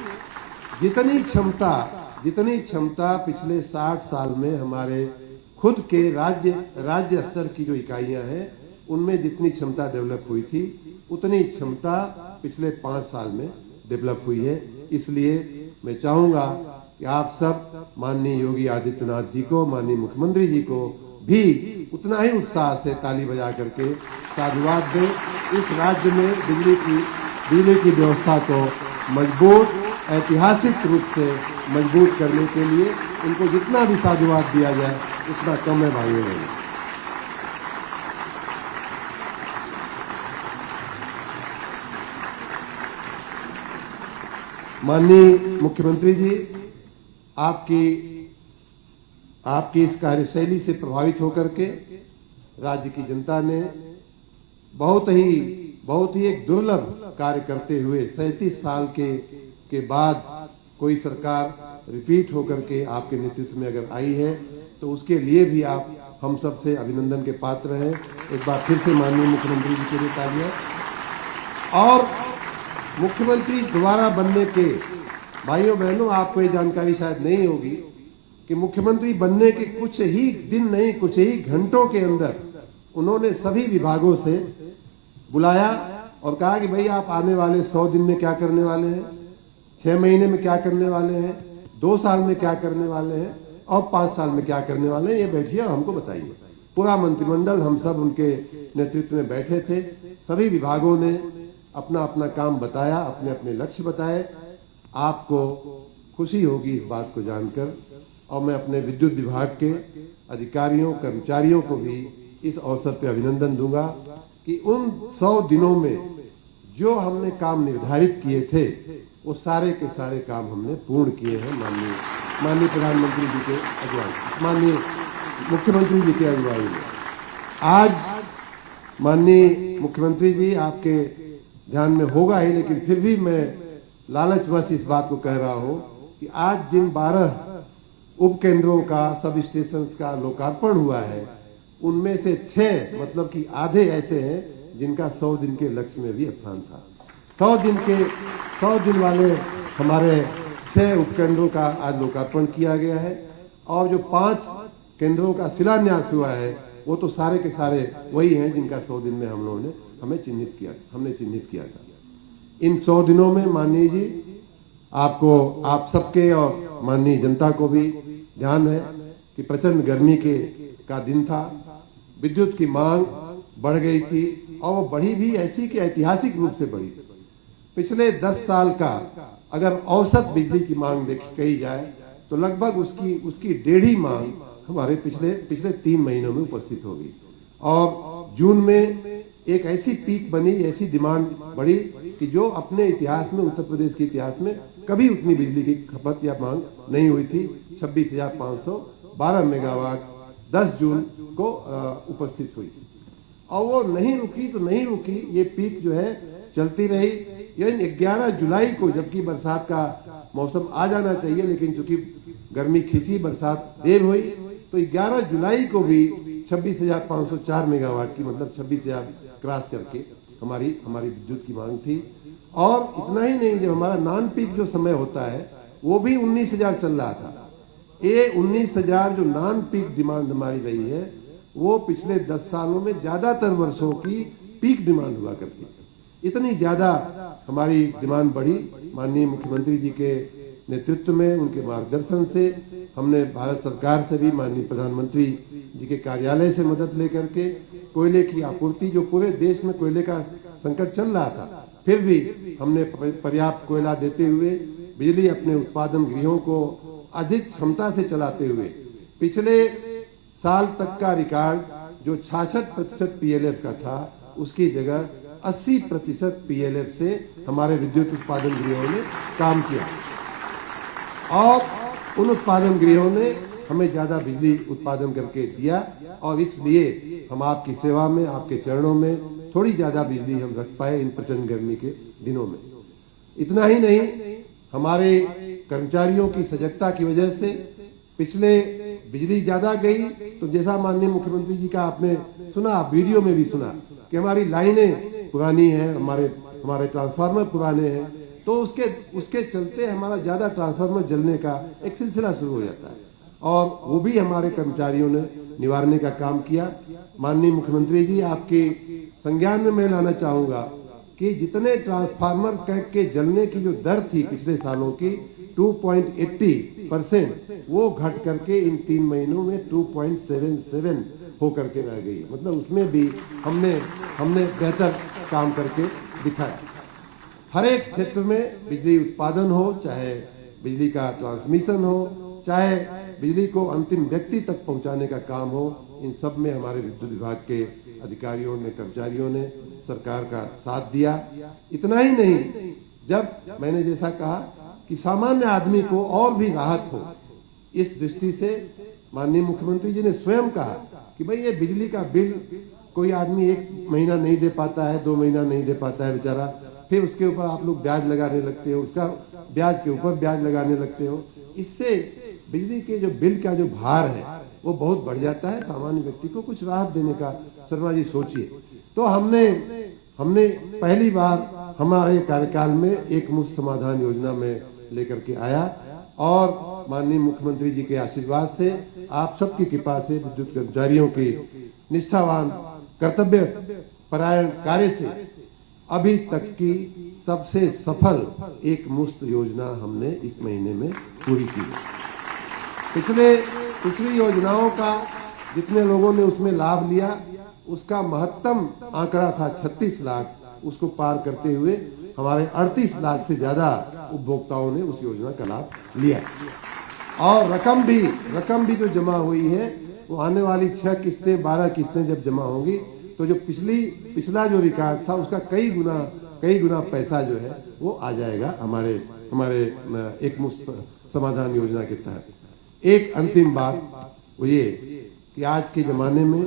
जितनी क्षमता पिछले 60 साल में हमारे खुद के राज्य स्तर की जो इकाइयां हैं उनमें जितनी क्षमता डेवलप हुई थी उतनी क्षमता पिछले 5 साल में डेवलप हुई है। इसलिए मैं चाहूंगा कि आप सब माननीय योगी आदित्यनाथ जी को, माननीय मुख्यमंत्री जी को भी उतना ही उत्साह से ताली बजा करके साधुवाद दें। इस राज्य में बिजली की व्यवस्था को मजबूत, ऐतिहासिक रूप से मजबूत करने के लिए उनको जितना भी साधुवाद दिया जाए उतना कम है भाइयों बहनों। माननीय मुख्यमंत्री जी, आपकी इस कार्यशैली से प्रभावित होकर के राज्य की जनता ने बहुत ही एक दुर्लभ कार्य करते हुए 37 साल के बाद कोई सरकार रिपीट होकर के आपके नेतृत्व में अगर आई है तो उसके लिए भी आप हम सबसे अभिनंदन के पात्र हैं। एक बार फिर से माननीय मुख्यमंत्री जी के लिए तालियां। और मुख्यमंत्री दोबारा बनने के भाइयों बहनों, आपको ये जानकारी शायद नहीं होगी कि मुख्यमंत्री बनने के कुछ ही दिन नहीं, कुछ ही घंटों के अंदर उन्होंने सभी विभागों से बुलाया और कहा कि भाई आप आने वाले 100 दिन में क्या करने वाले हैं, 6 महीने में क्या करने वाले हैं, 2 साल में क्या करने वाले हैं और 5 साल में क्या करने वाले हैं, ये बैठिए और हमको बताइए। पूरा मंत्रिमंडल हम सब उनके नेतृत्व में बैठे थे। सभी विभागों ने अपना अपना काम बताया, अपने अपने लक्ष्य बताए। आपको खुशी होगी इस बात को जानकर और मैं अपने विद्युत विभाग के अधिकारियों कर्मचारियों को भी इस अवसर पर अभिनंदन दूंगा कि उन 100 दिनों में जो हमने काम निर्धारित किए थे वो सारे के सारे काम हमने पूर्ण किए हैं। माननीय प्रधानमंत्री जी के अगुवाई, माननीय मुख्यमंत्री जी के अगुवाई में आज माननीय मुख्यमंत्री जी आपके ध्यान में होगा ही, लेकिन फिर भी मैं लालचवश इस बात को कह रहा हूं कि आज जिन 12 उपकेंद्रों का, सब स्टेशन का लोकार्पण हुआ है उनमें से 6 मतलब कि आधे ऐसे हैं जिनका 100 दिन के लक्ष्य में भी स्थान था। 100 दिन वाले हमारे 6 उपकेंद्रों का आज लोकार्पण किया गया है और जो 5 केंद्रों का शिलान्यास हुआ है वो तो सारे के सारे वही हैं जिनका 100 दिन में हमने चिन्हित किया था। इन 100 दिनों में माननीय जी आप सबके और माननीय जनता को भी ध्यान है कि प्रचंड गर्मी का दिन था, विद्युत की मांग बढ़ गई थी और वो बढ़ी भी ऐसी कि ऐतिहासिक रूप से बढ़ी। पिछले 10 साल का अगर औसत बिजली की मांग कही जाए तो लगभग उसकी 1.5 मांग हमारे पिछले 3 महीनों में उपस्थित होगी और जून में एक ऐसी पीक बनी, ऐसी डिमांड बढ़ी कि जो अपने इतिहास में, उत्तर प्रदेश के इतिहास में कभी उतनी बिजली की खपत या मांग नहीं हुई थी। 26,512 मेगावाट 10 जून को उपस्थित हुई और वो नहीं रुकी तो नहीं रुकी। ये पीक जो है चलती रही। यानी 11 जुलाई को, जबकि बरसात का मौसम आ जाना चाहिए, लेकिन चूंकि गर्मी खींची, बरसात देर हुई, तो 11 जुलाई को भी 26,504 मेगावाट की, मतलब 26,000 क्रॉस करके हमारी विद्युत की मांग थी। और इतना ही नहीं, जब हमारा नॉन पीक जो समय होता है वो भी 19,000 चल रहा था। ये 19,000 जो नॉन पीक डिमांड हमारी रही है, वो पिछले 10 सालों में ज्यादातर वर्षों की पीक डिमांड हुआ करती थी। इतनी ज्यादा हमारी डिमांड बढ़ी। माननीय मुख्यमंत्री जी के नेतृत्व में, उनके मार्गदर्शन से हमने भारत सरकार से भी, माननीय प्रधानमंत्री जी के कार्यालय से मदद लेकर के कोयले की आपूर्ति, जो पूरे देश में कोयले का संकट चल रहा था, फिर भी हमने पर्याप्त कोयला देते हुए बिजली अपने उत्पादन गृहों को अधिक क्षमता से चलाते हुए पिछले साल तक का रिकॉर्ड जो 66% पीएलएफ का था, उसकी जगह 80% पीएलएफ से हमारे विद्युत उत्पादन गृहों ने काम किया और उन उत्पादन गृहों ने हमें ज्यादा बिजली उत्पादन करके दिया। और इसलिए हम आपकी सेवा में, आपके चरणों में थोड़ी ज्यादा बिजली हम रख पाए इन प्रचंड गर्मी के दिनों में। इतना ही नहीं, हमारे कर्मचारियों की सजगता की वजह से पिछले बिजली ज्यादा गई तो जैसा माननीय मुख्यमंत्री जी का आपने सुना, वीडियो में भी सुना कि हमारी लाइनें पुरानी हैं, हमारे ट्रांसफार्मर पुराने हैं, तो उसके चलते हमारा ज्यादा ट्रांसफार्मर जलने का एक सिलसिला शुरू हो जाता है और वो भी हमारे कर्मचारियों ने निवारने का काम किया। माननीय मुख्यमंत्री जी, आपके संज्ञान में मैं लाना चाहूंगा कि जितने ट्रांसफार्मर के जलने की जो दर थी पिछले सालों की 2.80%, वो घट करके इन 3 महीनों में 2.77 होकर के रह गई। मतलब उसमें भी हमने बेहतर काम करके दिखाया। हर एक क्षेत्र में बिजली उत्पादन हो, चाहे बिजली का ट्रांसमिशन हो, चाहे बिजली को अंतिम व्यक्ति तक पहुंचाने का काम हो, इन सब में हमारे विद्युत विभाग के अधिकारियों ने, कर्मचारियों ने सरकार का साथ दिया। इतना ही नहीं, जब मैंने जैसा कहा कि सामान्य आदमी को और भी राहत हो, इस दृष्टि से माननीय मुख्यमंत्री जी ने स्वयं कहा कि भाई ये बिजली का बिल कोई आदमी 1 महीना नहीं दे पाता है, 2 महीना नहीं दे पाता है बेचारा, फिर उसके ऊपर आप लोग ब्याज लगाने लगते हो, उसका ब्याज के ऊपर ब्याज लगाने लगते हो। इससे बिजली के जो बिल का जो भार है वो बहुत बढ़ जाता है। सामान्य व्यक्ति को कुछ राहत देने का शर्मा जी सोचिए। तो हमने पहली बार हमारे कार्यकाल में एक मुफ्त समाधान योजना में लेकर के आया और माननीय मुख्यमंत्री जी के आशीर्वाद से, आप सबकी कृपा से, विद्युत कर्मचारियों की निष्ठावान कर्तव्य परायण कार्य से अभी तक की सबसे सफल एक मुफ्त योजना हमने इस महीने में पूरी की। पिछली योजनाओं का जितने लोगों ने उसमें लाभ लिया, उसका महत्तम आंकड़ा था 36 लाख, उसको पार करते हुए हमारे 38 लाख से ज्यादा उपभोक्ताओं ने उस योजना का लाभ लिया और रकम भी जो जमा हुई है वो आने वाली 6 किस्तें, 12 किस्तें जब जमा होंगी तो जो पिछला जो रिकॉर्ड था उसका कई गुना पैसा जो है वो आ जाएगा हमारे एक मुफ्त समाधान योजना के तहत। एक अंतिम बात वो ये कि आज के जमाने में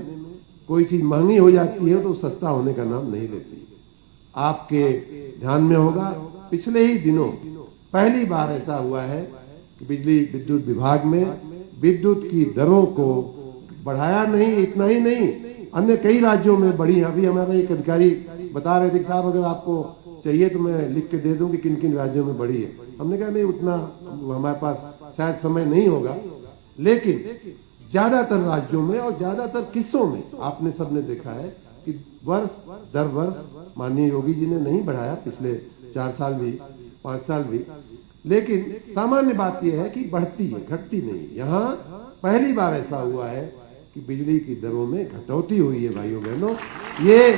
कोई चीज महंगी हो जाती है तो सस्ता होने का नाम नहीं लेती। आपके ध्यान में होगा, पिछले ही दिनों पहली बार ऐसा हुआ है कि बिजली विद्युत विभाग में विद्युत की दरों को बढ़ाया नहीं, इतना ही नहीं, अन्य कई राज्यों में बढ़ी। अभी हमारे एक अधिकारी बता रहे थे कि साहब अगर आपको चाहिए तो मैं लिख के दे दूं कि किन किन राज्यों में बढ़ी है। हमने कहा नहीं, उतना हमारे पास शायद समय नहीं होगा, लेकिन ज्यादातर राज्यों में और ज्यादातर किस्सों में आपने सबने देखा है कि वर्ष दर वर्ष माननीय योगी जी ने नहीं बढ़ाया, पिछले 4 साल भी, 5 साल भी, लेकिन सामान्य बात यह है कि बढ़ती है, घटती नहीं। यहाँ पहली बार ऐसा हुआ है कि बिजली की दरों में घटौती हुई है। भाइयों बहनों, ये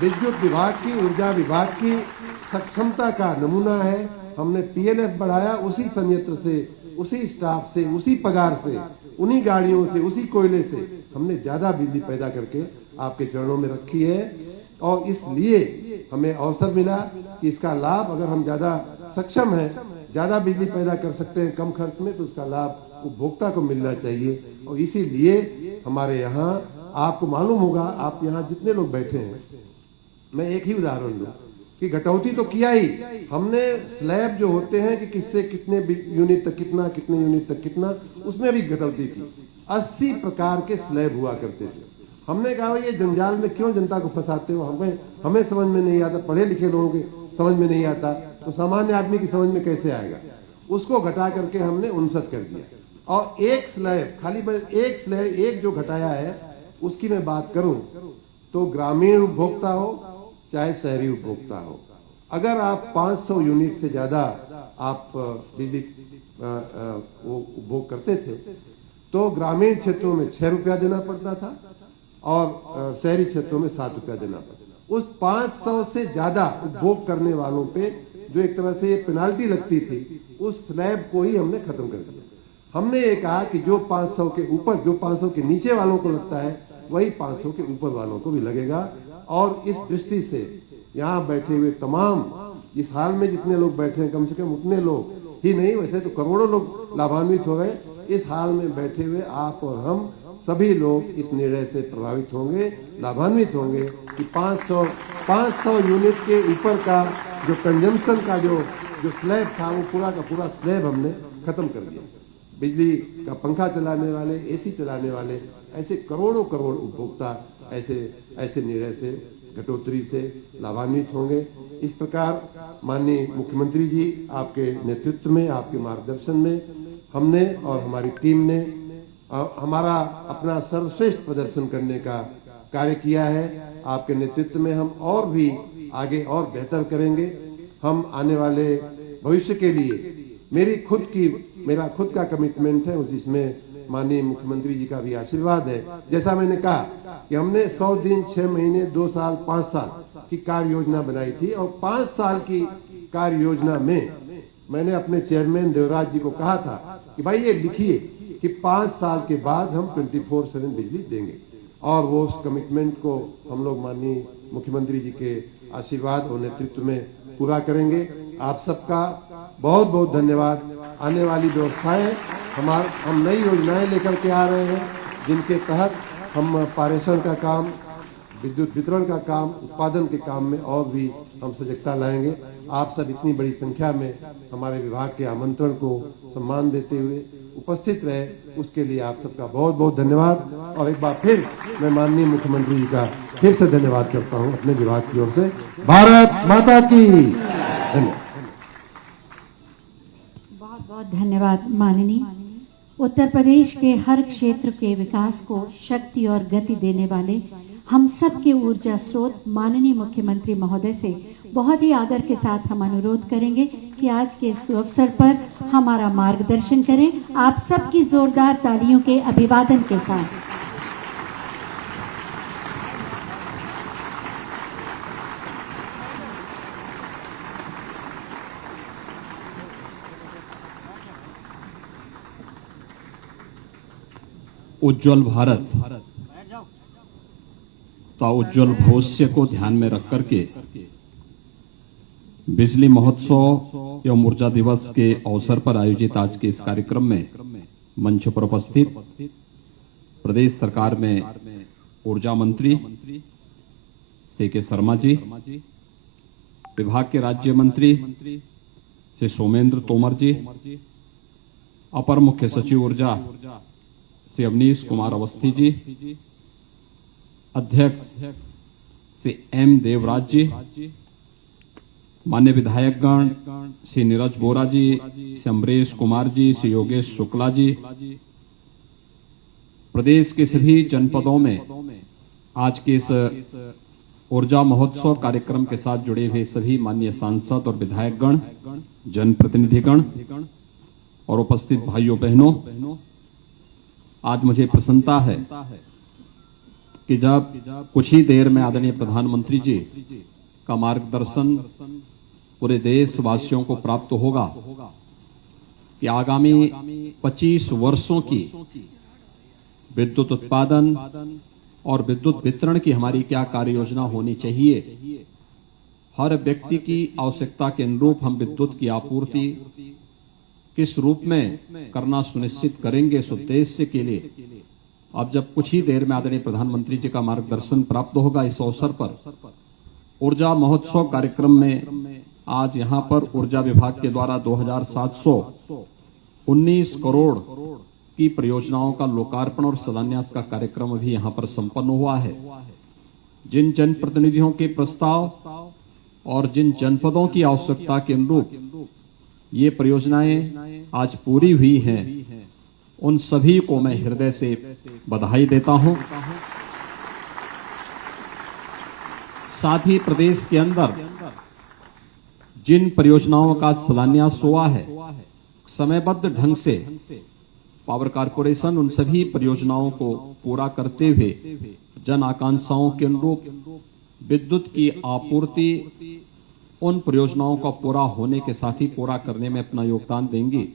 विद्युत विभाग की, ऊर्जा विभाग की सक्षमता का नमूना है। हमने पीएलएफ बढ़ाया, उसी संयंत्र से, उसी स्टाफ से, उसी पगार से, उन्हीं गाड़ियों से, उसी कोयले से हमने ज्यादा बिजली पैदा करके आपके चरणों में रखी है और इसलिए हमें अवसर मिला कि इसका लाभ अगर हम ज्यादा सक्षम हैं, ज्यादा बिजली पैदा कर सकते हैं कम खर्च में, तो उसका लाभ उपभोक्ता को मिलना चाहिए। और इसीलिए हमारे यहाँ आपको मालूम होगा, आप यहाँ जितने लोग बैठे हैं, मैं एक ही उदाहरण दूं कि कटौती तो किया ही हमने। स्लैब जो होते हैं कि किससे कितने यूनिट तक कितना, कितने यूनिट तक कितना, उसमें भी कटौती की। 80 प्रकार के स्लैब हुआ करते थे। हमने कहा भाई ये जंजाल में क्यों जनता को फंसाते हो, हमें समझ में नहीं आता, पढ़े लिखे लोगों के समझ में नहीं आता, तो सामान्य आदमी की समझ में कैसे आएगा। उसको घटा करके हमने 59 कर दिया। और एक स्लैब खाली, एक स्लैब एक जो घटाया है उसकी मैं बात करूं तो ग्रामीण उपभोक्ता हो चाहे शहरी उपभोक्ता हो, अगर आप 500 यूनिट से ज्यादा आप बिजली वो उपभोग करते थे तो ग्रामीण क्षेत्रों में 6 रुपया देना पड़ता था और शहरी क्षेत्रों में 7 रुपया देना पड़ता। उस 500 से ज्यादा उपभोग करने वालों पे जो एक तरह से पेनाल्टी लगती थी, उस स्लैब को ही हमने खत्म कर दिया। हमने ये कहा कि जो 500 के ऊपर, जो 500 के नीचे वालों को लगता है वही 500 के ऊपर वालों को भी लगेगा। और इस दृष्टि से यहाँ बैठे हुए तमाम, इस हाल में जितने लोग बैठे हैं कम से कम उतने लोग ही नहीं, वैसे तो करोड़ों लोग लाभान्वित हो गए। इस हाल में बैठे हुए आप और हम सभी लोग इस निर्णय से प्रभावित होंगे, लाभान्वित होंगे कि 500 यूनिट के ऊपर का जो कंजम्पशन का जो स्लैब था वो पूरा का पूरा स्लैब हमने खत्म कर दिया। बिजली का पंखा चलाने वाले, एसी चलाने वाले, ऐसे करोड़ों करोड़ उपभोक्ता ऐसे निर्णय से, घटोतरी से लाभान्वित होंगे। इस प्रकार माननीय मुख्यमंत्री जी आपके नेतृत्व में, आपके मार्गदर्शन में हमने और हमारी टीम ने हमारा अपना सर्वश्रेष्ठ प्रदर्शन करने का कार्य किया है। आपके नेतृत्व में हम और भी आगे और बेहतर करेंगे। हम आने वाले भविष्य के लिए मेरा खुद का कमिटमेंट है, जिसमें माननीय मुख्यमंत्री जी का भी आशीर्वाद है। जैसा मैंने कहा कि हमने 100 दिन, 6 महीने, 2 साल, 5 साल की कार्य योजना बनाई थी और 5 साल की कार्य योजना में मैंने अपने चेयरमैन देवराज जी को कहा था कि भाई ये लिखिए कि 5 साल के बाद हम 24/7 बिजली देंगे। और वो उस कमिटमेंट को हम लोग माननीय मुख्यमंत्री जी के आशीर्वाद और नेतृत्व में पूरा करेंगे। आप सबका बहुत बहुत धन्यवाद। आने वाली व्यवस्थाएं हम नई योजनाएं लेकर के आ रहे हैं, जिनके तहत हम पारेषण का काम, विद्युत वितरण का काम, उत्पादन के काम में और भी हम सजगता लाएंगे। आप सब इतनी बड़ी संख्या में हमारे विभाग के आमंत्रण को सम्मान देते हुए उपस्थित रहे, उसके लिए आप सबका बहुत बहुत धन्यवाद। और एक बार फिर मैं माननीय मुख्यमंत्री जी का फिर से धन्यवाद करता हूं अपने विभाग की ओर से। भारत माता की धन्यवाद। बहुत बहुत धन्यवाद माननीय। उत्तर प्रदेश के हर क्षेत्र के विकास को शक्ति और गति देने वाले हम सब के ऊर्जा स्रोत माननीय मुख्यमंत्री महोदय से बहुत ही आदर के साथ हम अनुरोध करेंगे कि आज के इस अवसर पर हमारा मार्गदर्शन करें, आप सबकी जोरदार तालियों के अभिवादन के साथ। उज्जवल भारत तो उज्जवल भविष्य को ध्यान में रख करके बिजली महोत्सव एवं ऊर्जा दिवस के अवसर पर आयोजित आज के इस कार्यक्रम में मंच पर उपस्थित प्रदेश सरकार में ऊर्जा मंत्री श्री के शर्मा जी, विभाग के राज्य मंत्री श्री सोमेंद्र तोमर जी, अपर मुख्य सचिव ऊर्जा श्री अवनीश कुमार अवस्थी जी, अध्यक्ष श्री एम देवराज जी, मान्य विधायकगण श्री नीरज बोरा जी, श्री अमरीश कुमार जी, श्री योगेश शुक्ला जी, प्रदेश के सभी जनपदों में आज के इस ऊर्जा महोत्सव कार्यक्रम के साथ जुड़े हुए सभी माननीय सांसद और विधायकगण, जनप्रतिनिधिगण और उपस्थित भाइयों बहनों, आज मुझे प्रसन्नता है कि जब कुछ ही देर में आदरणीय प्रधानमंत्री जी का मार्गदर्शन पूरे देशवासियों को प्राप्त होगा कि आगामी 25 वर्षों की विद्युत उत्पादन और विद्युत वितरण की हमारी क्या कार्य योजना होनी चाहिए। हर व्यक्ति की आवश्यकता के अनुरूप हम विद्युत की आपूर्ति किस रूप में करना सुनिश्चित करेंगे, इस उद्देश्य के लिए अब जब कुछ ही देर में आदरणीय प्रधानमंत्री जी का मार्गदर्शन प्राप्त होगा, इस अवसर पर ऊर्जा महोत्सव कार्यक्रम में आज यहां पर ऊर्जा विभाग के द्वारा 2719 करोड़ की परियोजनाओं का लोकार्पण और शिलान्यास का कार्यक्रम भी यहां पर संपन्न हुआ है। जिन जनप्रतिनिधियों के प्रस्ताव और जिन जनपदों की आवश्यकता के अनुरूप ये परियोजनाएं आज पूरी हुई हैं, उन सभी को मैं हृदय से बधाई देता हूं। साथ ही प्रदेश के अंदर जिन परियोजनाओं का शिलान्यास हुआ है, समयबद्ध ढंग से पावर कारपोरेशन उन सभी परियोजनाओं को पूरा करते हुए जन आकांक्षाओं के अनुरूप विद्युत की आपूर्ति उन परियोजनाओं का पूरा होने के साथ ही पूरा करने में अपना योगदान देंगी,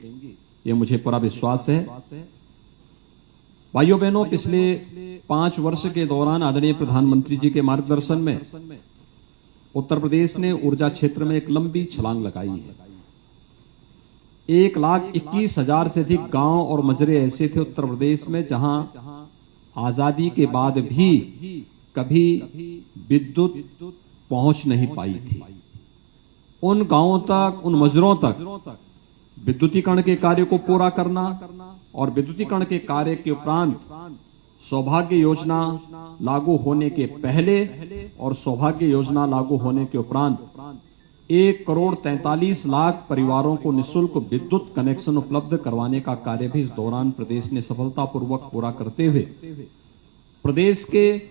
ये मुझे पूरा विश्वास है। भाइयों बहनों, पिछले 5 वर्ष के दौरान आदरणीय प्रधानमंत्री जी के मार्गदर्शन में उत्तर प्रदेश ने ऊर्जा क्षेत्र में एक लंबी छलांग लगाई है। 1,21,000 से अधिक गांव और मजरे ऐसे थे उत्तर प्रदेश में जहां आजादी के बाद भी कभी विद्युत पहुंच नहीं पाई थी। उन गांवों तक, उन मजरों तक विद्युतीकरण के कार्य को पूरा करना और विद्युतीकरण के कार्य के उपरांत सौभाग्य योजना लागू होने के पहले और सौभाग्य योजना लागू होने के उपरांत 1,43,00,000 परिवारों को निःशुल्क विद्युत कनेक्शन उपलब्ध करवाने का कार्य भी इस दौरान प्रदेश ने सफलतापूर्वक पूरा करते हुए प्रदेश के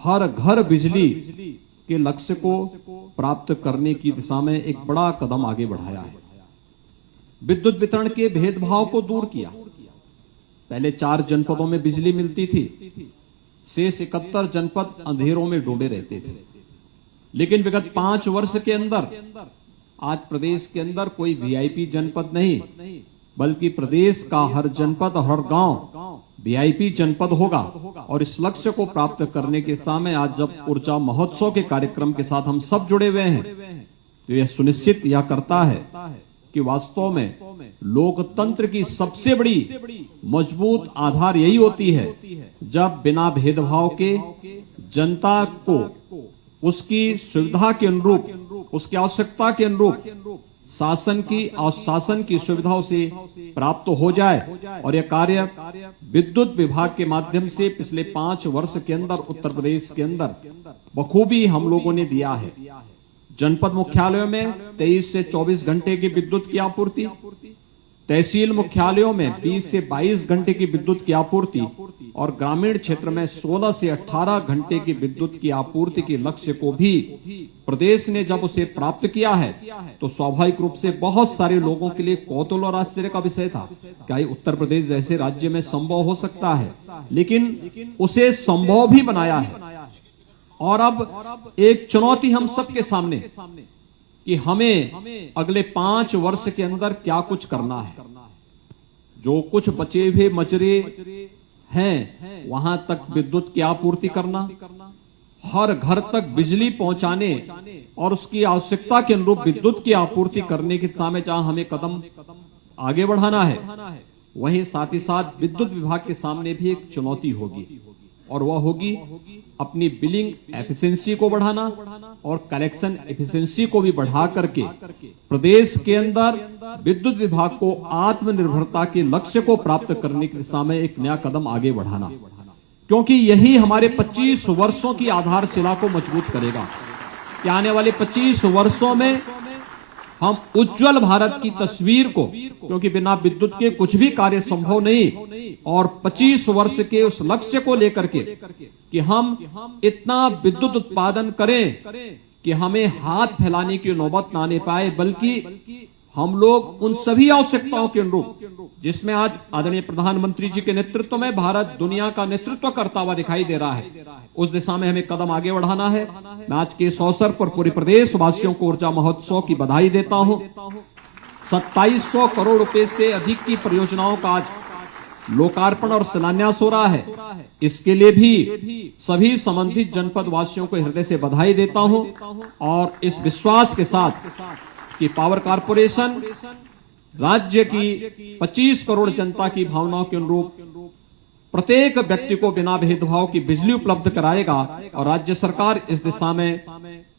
हर घर बिजली के लक्ष्य को प्राप्त करने की दिशा में एक बड़ा कदम आगे बढ़ाया है। विद्युत वितरण के भेदभाव को दूर किया। पहले 4 जनपदों में बिजली मिलती थी, शेष 71 जनपद अंधेरों में डूबे रहते थे। लेकिन विगत 5 वर्ष के अंदर आज प्रदेश के अंदर कोई वीआईपी जनपद नहीं, बल्कि प्रदेश का हर जनपद, हर गांव वीआईपी जनपद होगा। और इस लक्ष्य को प्राप्त करने के समय आज जब ऊर्जा महोत्सव के कार्यक्रम के साथ हम सब जुड़े हुए हैं, तो यह सुनिश्चित यह करता है कि वास्तव में लोकतंत्र की सबसे बड़ी मजबूत आधार यही होती है जब बिना भेदभाव के जनता को उसकी सुविधा के अनुरूप, उसकी आवश्यकता के अनुरूप शासन की सुविधाओं से प्राप्त हो जाए। और यह कार्य विद्युत विभाग के माध्यम से पिछले 5 वर्ष के अंदर उत्तर प्रदेश के अंदर बखूबी हम लोगों ने दिया है। जनपद मुख्यालयों में 23 से 24 घंटे की विद्युत की आपूर्ति, तहसील मुख्यालयों में 20 से 22 घंटे की विद्युत की आपूर्ति और ग्रामीण क्षेत्र में 16 से 18 घंटे की विद्युत की आपूर्ति के लक्ष्य को भी प्रदेश ने जब उसे प्राप्त किया है, तो स्वाभाविक रूप से बहुत सारे लोगों के लिए कौतूहल और आश्चर्य का विषय था। क्या उत्तर प्रदेश जैसे राज्य में संभव हो सकता है? लेकिन उसे संभव भी बनाया है। और अब एक चुनौती हम सबके सामने कि हमें अगले 5 वर्ष के अंदर क्या कुछ करना है। जो कुछ बचे हुए मजरे हैं वहां तक विद्युत की आपूर्ति करना, हर घर तक बिजली पहुंचाने और उसकी आवश्यकता के अनुरूप विद्युत की आपूर्ति करने की दिशा में जहां हमें कदम आगे बढ़ाना है, वहीं साथ ही साथ विद्युत विभाग के सामने भी एक चुनौती होगी और वह होगी अपनी बिलिंग एफिशिएंसी को बढ़ाना और कलेक्शन एफिशिएंसी को भी बढ़ा करके प्रदेश के अंदर विद्युत विभाग को आत्मनिर्भरता के लक्ष्य को प्राप्त करने की दिशा में एक नया कदम आगे बढ़ाना, क्योंकि यही हमारे 25 वर्षों की आधारशिला को मजबूत करेगा कि आने वाले 25 वर्षों में हम उज्जवल भारत की तस्वीर को, क्योंकि बिना विद्युत के कुछ भी कार्य संभव नहीं, और 25 वर्ष के उस लक्ष्य को लेकर के कि हम इतना विद्युत उत्पादन करें कि हमें हाथ फैलाने की नौबत ना आने पाए, बल्कि हम लोग उन सभी आवश्यकताओं के अनुरूप जिसमें आज आदरणीय प्रधानमंत्री जी के नेतृत्व में भारत दुनिया का नेतृत्व करता हुआ दिखाई दे रहा है, उस दिशा में हमें कदम आगे बढ़ाना है। मैं आज के इस अवसर पर पूरे प्रदेश वासियों को ऊर्जा महोत्सव की बधाई देता हूं। 2700 करोड़ रुपए से अधिक की परियोजनाओं का आज लोकार्पण और शिलान्यास हो रहा है। इसके लिए भी सभी संबंधित जनपद वासियों को हृदय से बधाई देता हूं और इस विश्वास के साथ कि पावर कारपोरेशन राज्य की 25 करोड़ जनता की भावनाओं के अनुरूप प्रत्येक व्यक्ति को बिना भेदभाव की बिजली उपलब्ध कराएगा और राज्य सरकार इस दिशा में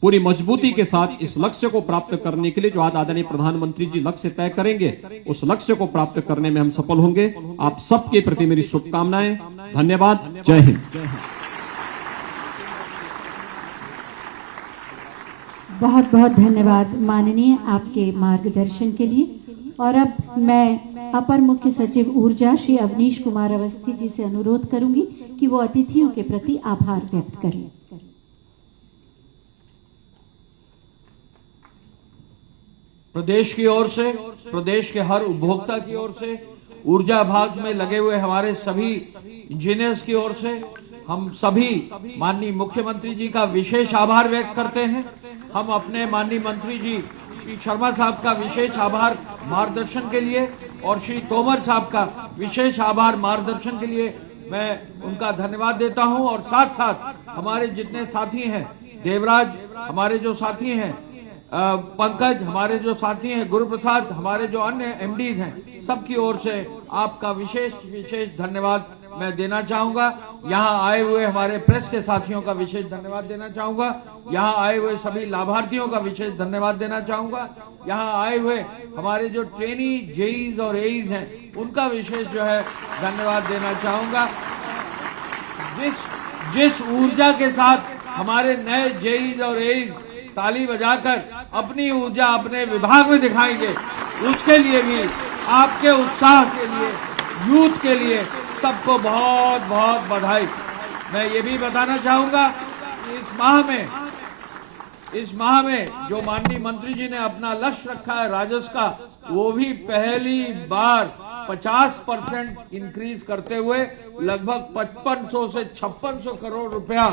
पूरी मजबूती के साथ इस लक्ष्य को प्राप्त करने के लिए जो आज आदरणीय प्रधानमंत्री जी लक्ष्य तय करेंगे उस लक्ष्य को प्राप्त करने में हम सफल होंगे। आप सबके प्रति मेरी शुभकामनाएं। धन्यवाद। जय हिंद। बहुत बहुत धन्यवाद माननीय आपके मार्गदर्शन के लिए। और अब मैं अपर मुख्य सचिव ऊर्जा श्री अवनीश कुमार अवस्थी जी से अनुरोध करूंगी कि वो अतिथियों के प्रति आभार व्यक्त करें। प्रदेश की ओर से, प्रदेश के हर उपभोक्ता की ओर से, ऊर्जा विभाग में लगे हुए हमारे सभी इंजीनियर्स की ओर से हम सभी माननीय मुख्यमंत्री जी का विशेष आभार व्यक्त करते हैं। हम अपने माननीय मंत्री जी श्री शर्मा साहब का विशेष आभार मार्गदर्शन के लिए और श्री तोमर साहब का विशेष आभार मार्गदर्शन के लिए मैं उनका धन्यवाद देता हूं। और साथ साथ हमारे जितने साथी हैं, देवराज हमारे जो साथी हैं, पंकज हमारे जो साथी हैं, गुरु प्रसाद हमारे जो अन्य एमडीज हैं, सबकी ओर से आपका विशेष धन्यवाद मैं देना चाहूंगा। यहाँ आए हुए हमारे प्रेस के साथियों का विशेष धन्यवाद देना चाहूंगा। यहाँ आए हुए सभी लाभार्थियों का विशेष धन्यवाद देना चाहूंगा। यहाँ आए हुए हमारे जो ट्रेनी जेईज और एईज हैं उनका विशेष जो है धन्यवाद देना चाहूंगा। जिस ऊर्जा के साथ हमारे नए जेईज और एईज ताली बजाकर अपनी ऊर्जा अपने विभाग में दिखाएंगे, उसके लिए भी आपके उत्साह के लिए, यूथ के लिए सबको बहुत बहुत बधाई। मैं ये भी बताना चाहूंगा कि इस माह में जो माननीय मंत्री जी ने अपना लक्ष्य रखा है राजस्व का, वो भी पहली बार 50% इंक्रीज करते हुए लगभग 5500 से 5600 करोड़ रुपया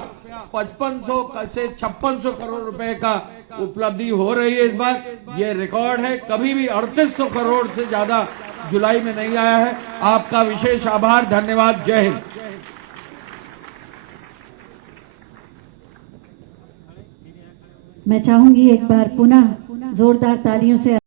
5500 से 5600 करोड़ रुपए का उपलब्धि हो रही है। इस बार ये रिकॉर्ड है, कभी भी 3800 करोड़ से ज्यादा जुलाई में नहीं आया है। आपका विशेष आभार, धन्यवाद। जय हिंद। मैं चाहूंगी एक बार पुनः जोरदार तालियों से